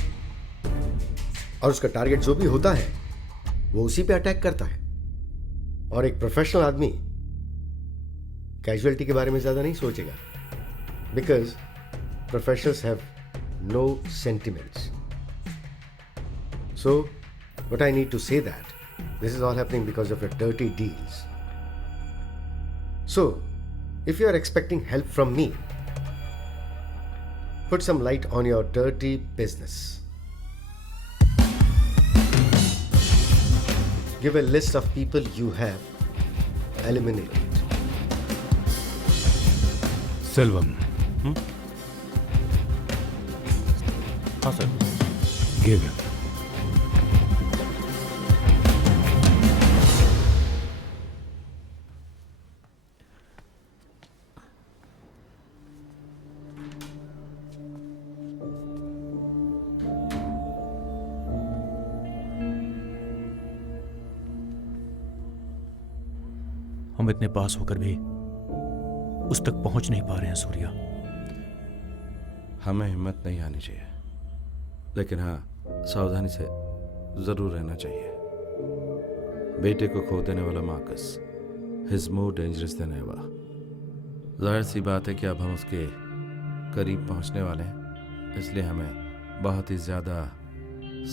और उसका टारगेट जो भी होता है वो उसी पे अटैक करता है। और एक प्रोफेशनल आदमी कैजुअलिटी के बारे में ज्यादा नहीं सोचेगा, because professionals have no sentiments. So, what I need to say that this is all happening because of your dirty deals. So, if you are expecting help from me, put some light on your dirty business. Give a list of people you have eliminated. Selvam, हाँ sir. Give him. हम इतने पास होकर भी उस तक पहुंच नहीं पा रहे हैं सूर्या। हमें हिम्मत नहीं आनी चाहिए, लेकिन हाँ, सावधानी से जरूर रहना चाहिए। बेटे को खो देने वाला Marcus is more dangerous than ever. जाहिर सी बात है कि अब हम उसके करीब पहुंचने वाले हैं, इसलिए हमें बहुत ही ज्यादा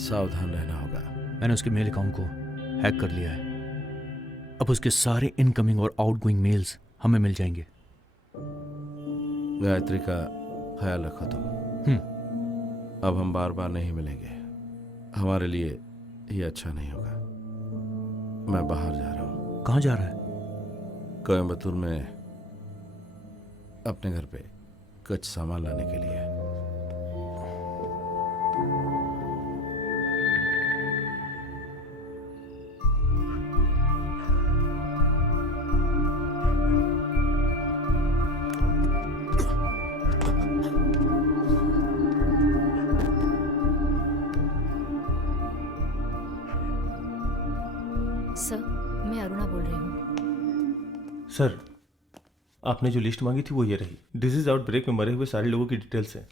सावधान रहना होगा। मैंने उसके मेल अकाउंट को हैक कर लिया है। अब उसके सारे इनकमिंग और आउटगोइंग मेल्स हमें मिल जाएंगे। गायत्री का ख्याल रखो तुम। अब हम बार बार नहीं मिलेंगे, हमारे लिए ये अच्छा नहीं होगा। मैं बाहर जा रहा हूँ। कहाँ जा रहा है? कोयम्बतूर में अपने घर पे कुछ सामान लाने के लिए। सर, मैं अरुणा बोल रही हूँ। सर, आपने जो लिस्ट मांगी थी वो ये रही। डिजीज आउटब्रेक में मरे हुए सारे लोगों की डिटेल्स हैं।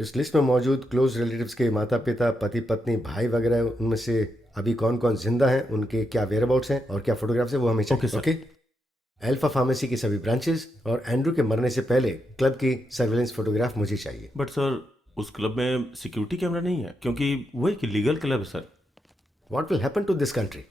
इस लिस्ट में मौजूद क्लोज रिलेटिव्स के माता पिता, पति पत्नी, भाई वगैरह, उनमें से अभी कौन कौन जिंदा हैं, उनके क्या वेयरअबाउट्स हैं और क्या फोटोग्राफ्स हैं, वो हमें चाहिए। ओके। अल्फा फार्मेसी की सभी ब्रांचेस और एंड्रू के मरने से पहले क्लब की सर्वेलेंस फोटोग्राफ मुझे चाहिए। बट सर, उस क्लब में सिक्योरिटी कैमरा नहीं है, क्योंकि वो एक लीगल क्लब है sir. What will happen to this country?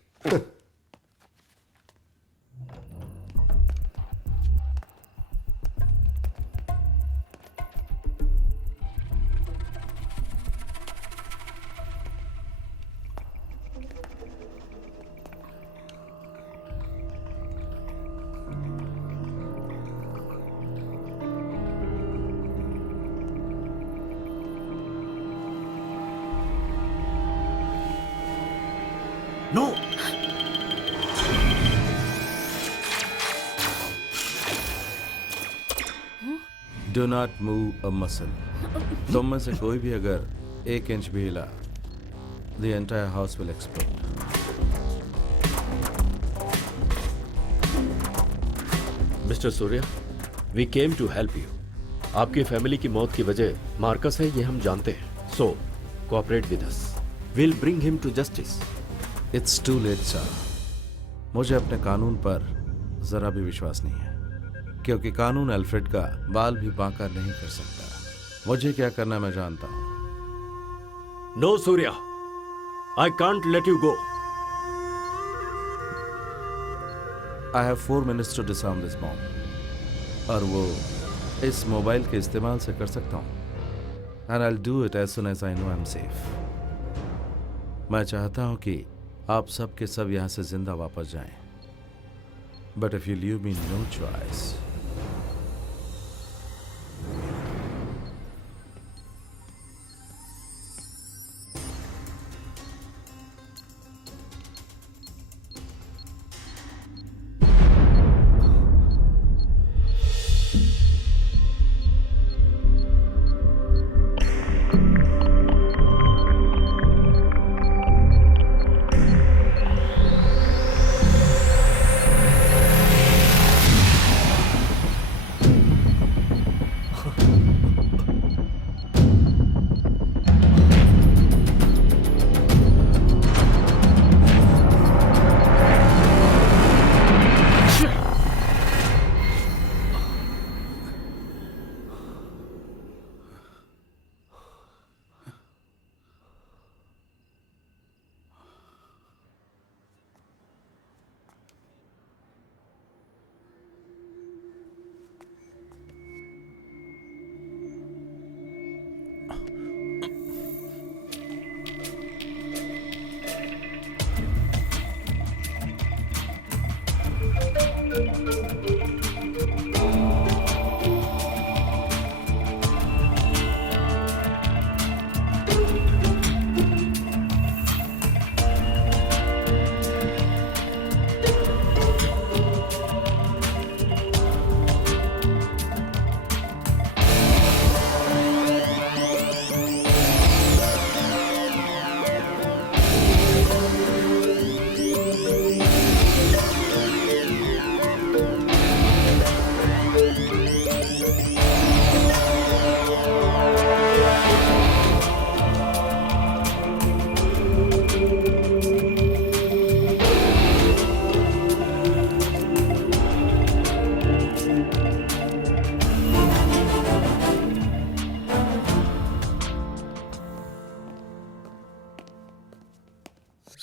No. Do not move a muscle. तुम में से कोई भी अगर 1 इंच भी हिला, the entire house will explode. Mister Surya, we came to help you. आपकी फैमिली की मौत की वजह मार्कस है, ये हम जानते हैं। So cooperate with us, will bring him to justice. It's too late sir. मुझे अपने कानून पर जरा भी विश्वास नहीं है, क्योंकि कानून अल्फ्रेड का बाल भी बांका नहीं कर सकता। मुझे क्या करना मैं जानता हूं। No Surya, I can't let you go. I have 4 minutes to disarm this bomb, और वो इस मोबाइल के इस्तेमाल से कर सकता हूं। And I'll do it as soon as I know I'm safe. मैं चाहता हूं कि आप सब के सब यहां से जिंदा वापस जाएं, but if you leave me no choice.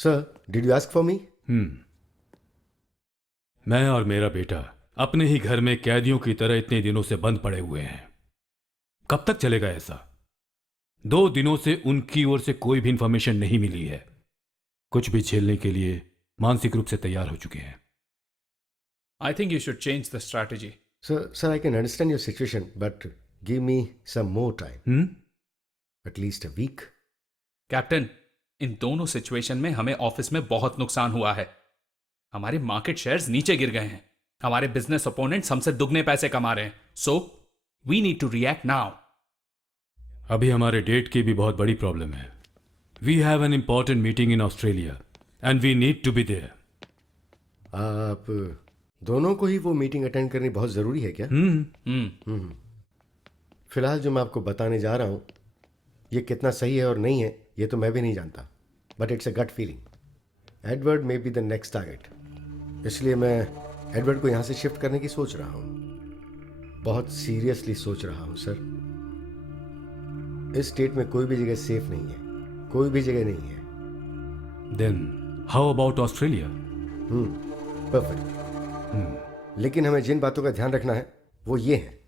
Sir, did you ask for me? मैं और मेरा बेटा अपने ही घर में कैदियों की तरह इतने दिनों से बंद पड़े हुए हैं। कब तक चलेगा ऐसा? 2 दिनों से उनकी ओर से कोई भी इंफॉर्मेशन नहीं मिली है। कुछ भी झेलने के लिए मानसिक रूप से तैयार हो चुके हैं। I think you should change the strategy. Sir, I can understand your situation, but give me some more time. At least a week. Captain, इन दोनों सिचुएशन में हमें ऑफिस में बहुत नुकसान हुआ है। हमारे मार्केट शेयर्स नीचे गिर गए हैं। हमारे बिजनेस ओपोनेंट्स हमसे दुगने पैसे कमा रहे हैं। So we need to react now. अभी हमारे डेट की भी बहुत बड़ी प्रॉब्लम है। We have an important meeting in Australia and we need to be there. आप दोनों को ही वो मीटिंग अटेंड करनी बहुत ज़रूरी है क्या? फिलहाल जो मैं आपको बताने जा रहा हूँ ये कितना सही है और नहीं है ये तो मैं भी नहीं जानता, but it's a gut feeling. Edward may be the next target, इसलिए मैं एडवर्ड को यहाँ से शिफ्ट करने की सोच रहा हूँ। बहुत सीरियसली सोच रहा हूँ सर। इस स्टेट में कोई भी जगह सेफ नहीं है, कोई भी जगह नहीं है। Then how about Australia? Perfect. लेकिन हमें जिन बातों का ध्यान रखना है वो ये है,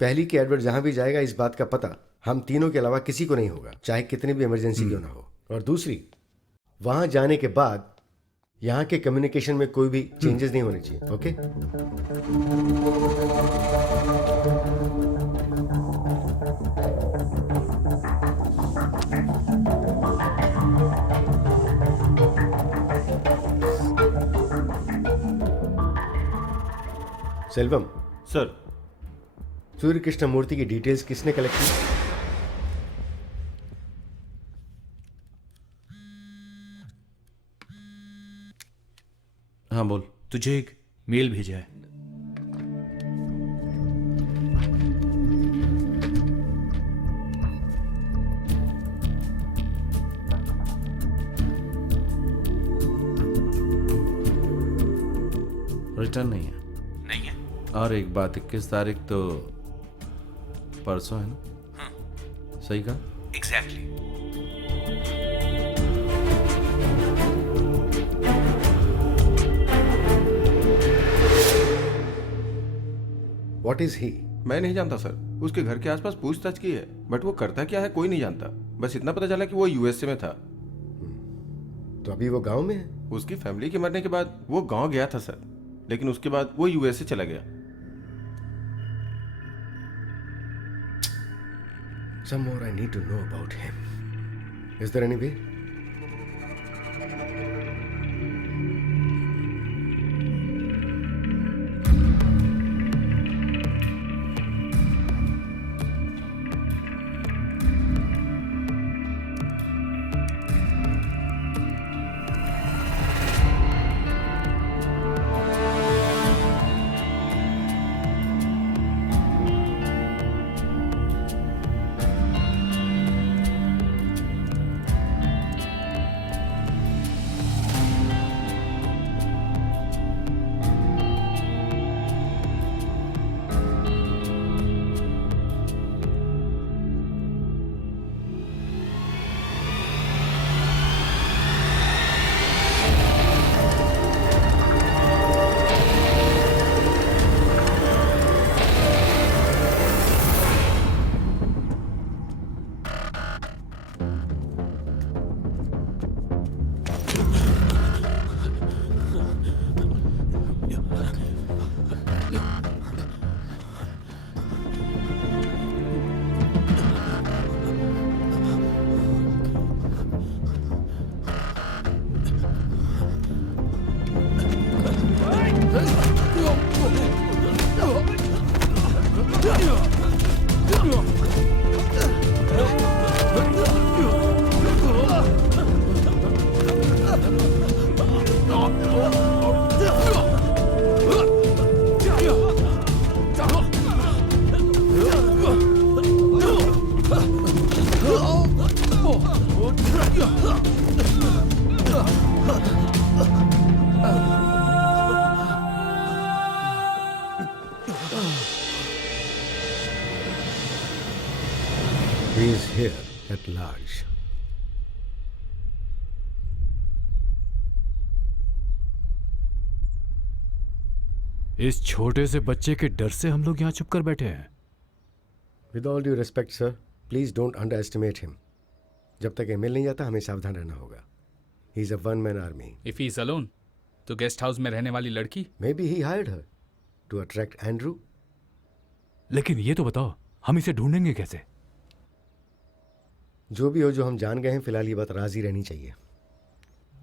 पहली कि एडवर्ड जहां भी जाएगा इस बात का पता हम तीनों के अलावा किसी को नहीं होगा, चाहे कितनी भी इमरजेंसी क्यों ना हो। और दूसरी, वहां जाने के बाद यहाँ के कम्युनिकेशन में कोई भी चेंजेस नहीं होने चाहिए। ओके? सेल्वम सर, सूर्य कृष्ण मूर्ति की डिटेल्स किसने कलेक्ट की? हाँ बोल। तुझे एक मेल भेजा है। रिटर्न नहीं है। नहीं है? और एक बात, 21 तारीख तो परसों है ना? सही कहा? एग्जैक्टली। What is he? मैं नहीं जानता सर। उसके घर के आसपास पूछताछ की है, बट वो करता क्या है कोई नहीं जानता। बस इतना पता चला कि वो यूएसए में था। तो अभी वो गांव में है? उसकी फैमिली के मरने के बाद वो गांव गया था सर, लेकिन उसके बाद वो यूएसए चला गया। Some more I need to know about him. Is there any way? He is here at large. इस छोटे से बच्चे के डर से हम लोग यहाँ चुप कर बैठे हैं। With all due respect sir, please don't under estimate him. जब तक ये मिल नहीं जाता हमें सावधान रहना होगा। He is a one man army. If he is alone तो गेस्ट हाउस में रहने वाली लड़की? Maybe he hired her to attract Andrew. लेकिन ये तो बताओ, हम इसे ढूंढेंगे कैसे? जो भी हो, जो हम जान गए हैं, फिलहाल ये बात राजी रहनी चाहिए।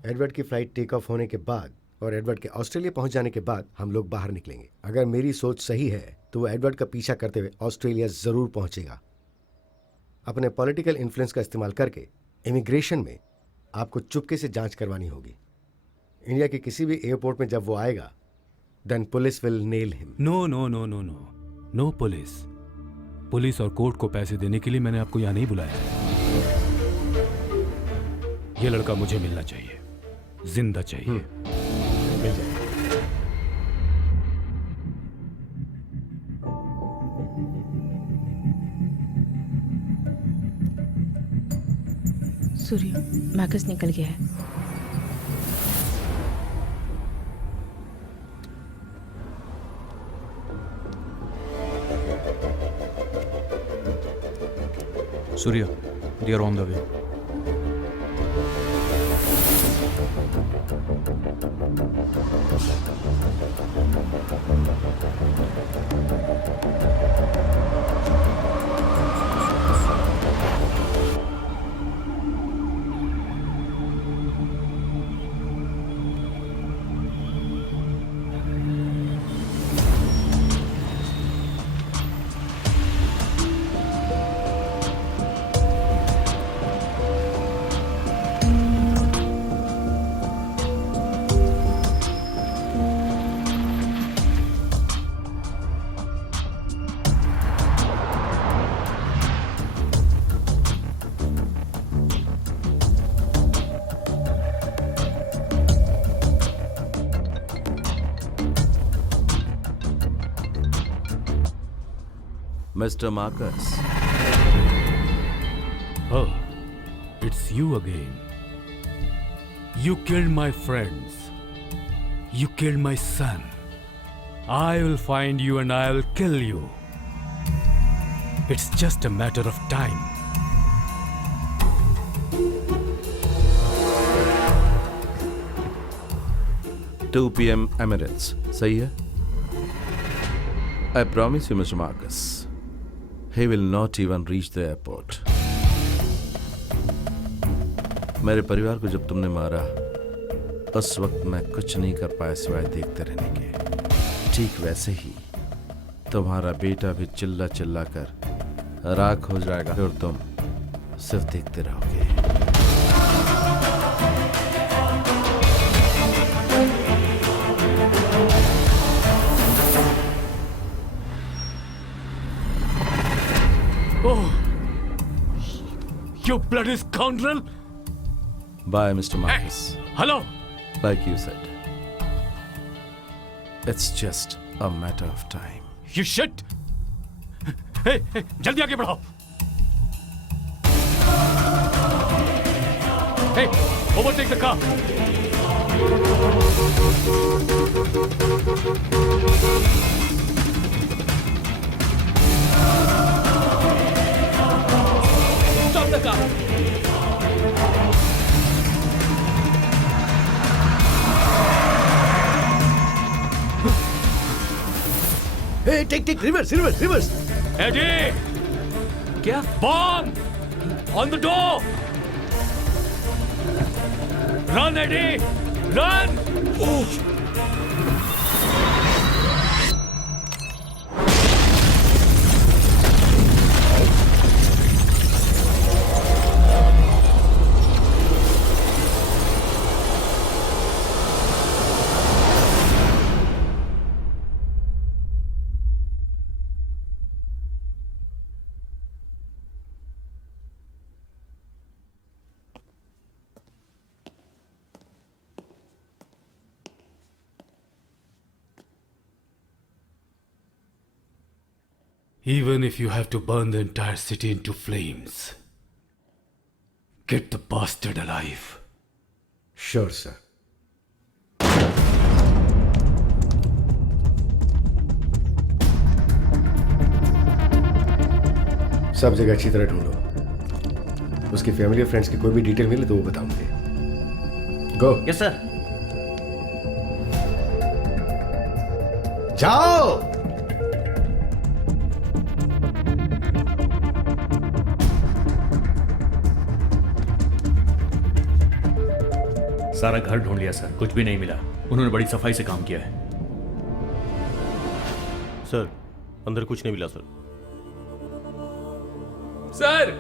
एडवर्ड की फ्लाइट टेक ऑफ होने के बाद और एडवर्ड के ऑस्ट्रेलिया पहुंच जाने के बाद हम लोग बाहर निकलेंगे। अगर मेरी सोच सही है तो वो एडवर्ड का पीछा करते हुए ऑस्ट्रेलिया जरूर पहुंचेगा। अपने पॉलिटिकल इन्फ्लुएंस का इस्तेमाल करके इमिग्रेशन में आपको चुपके से जांच करवानी होगी। इंडिया के किसी भी एयरपोर्ट में जब वो आएगा, then police will nail him. No no no no no no police. Police और कोर्ट को पैसे देने के लिए मैंने आपको यहाँ नहीं बुलाया है। ये लड़का मुझे मिलना चाहिए, जिंदा चाहिए। मिल जाएगा। सूर्य, मार्कस निकल गया है। Surya, they are on the way. Mr. Marcus. Oh, it's you again. You killed my friends. You killed my son. I will find you and I will kill you. It's just a matter of time. Two p.m. Emirates. सही है? I promise you, Mr. Marcus. He will not even reach the airport. मेरे परिवार को जब तुमने मारा, उस वक्त मैं कुछ नहीं कर पाया सिवाय देखते रहने के। ठीक वैसे ही तुम्हारा बेटा भी चिल्ला चिल्ला कर राख हो जाएगा और तुम सिर्फ देखते रहोगे। Oh, you bloody scoundrel! Bye, Mr. Marcus. Hey, hello! Like you said, it's just a matter of time. You shit! Hey, hey, जल्दी आगे बढ़ाओ! Hey, overtake the car! Stop the car! Hey, take, reverse. Eddie! क्या? Bomb! On the door! Run, Eddie! Run! Even if you have to burn the entire city into flames, get the bastard alive. Sure, sir. सब जगह अच्छी तरह ढूंढो। उसकी family और friends की कोई भी डिटेल मिले तो वो बताऊंगे। गो। Yes sir. जाओ। सारा घर ढूंढ लिया सर, कुछ भी नहीं मिला। उन्होंने बड़ी सफाई से काम किया है। सर अंदर कुछ नहीं मिला sir. Sir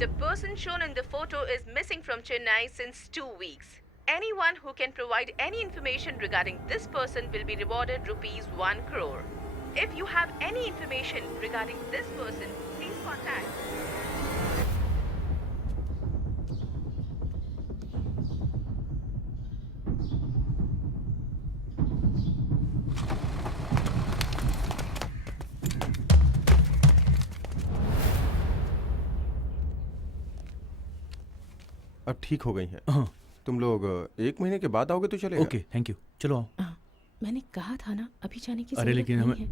The person shown in the photo is missing from Chennai since 2 weeks. Anyone who can provide any information regarding this person will be rewarded ₹1 crore. If you have any information regarding this person, please contact. अब ठीक हो गई हैं। तुम लोग 1 महीने के बाद आओगे तो चलेगा। Okay, thank you. चलो आओ। मैंने कहा था ना अभी जाने की अरे जरूरत लेकिन नहीं हमें है।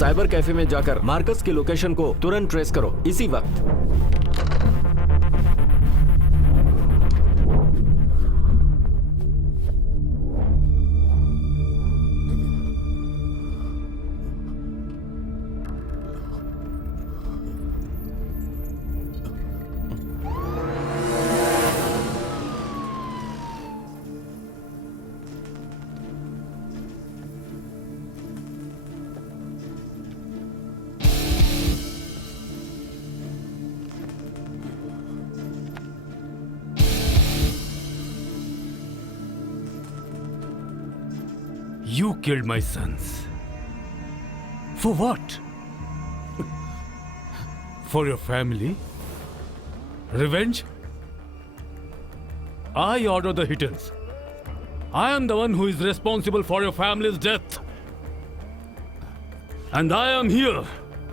साइबर कैफे में जाकर मार्कस की लोकेशन को तुरंत ट्रेस करो, इसी वक्त। You killed my sons. For what? For your family? Revenge? I order the hitters. I am the one who is responsible for your family's death. And I am here,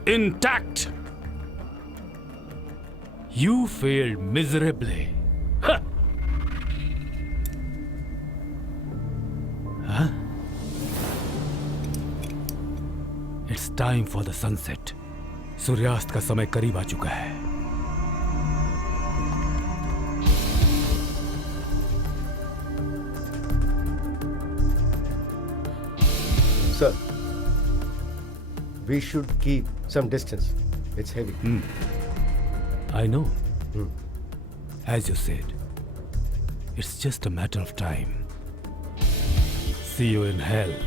intact. You failed miserably. Huh? Huh? It's time for the sunset. सूर्यास्त का समय करीब आ चुका है. Sir, we should keep some distance. It's heavy. I know. As you said, it's just a matter of time. See you in hell.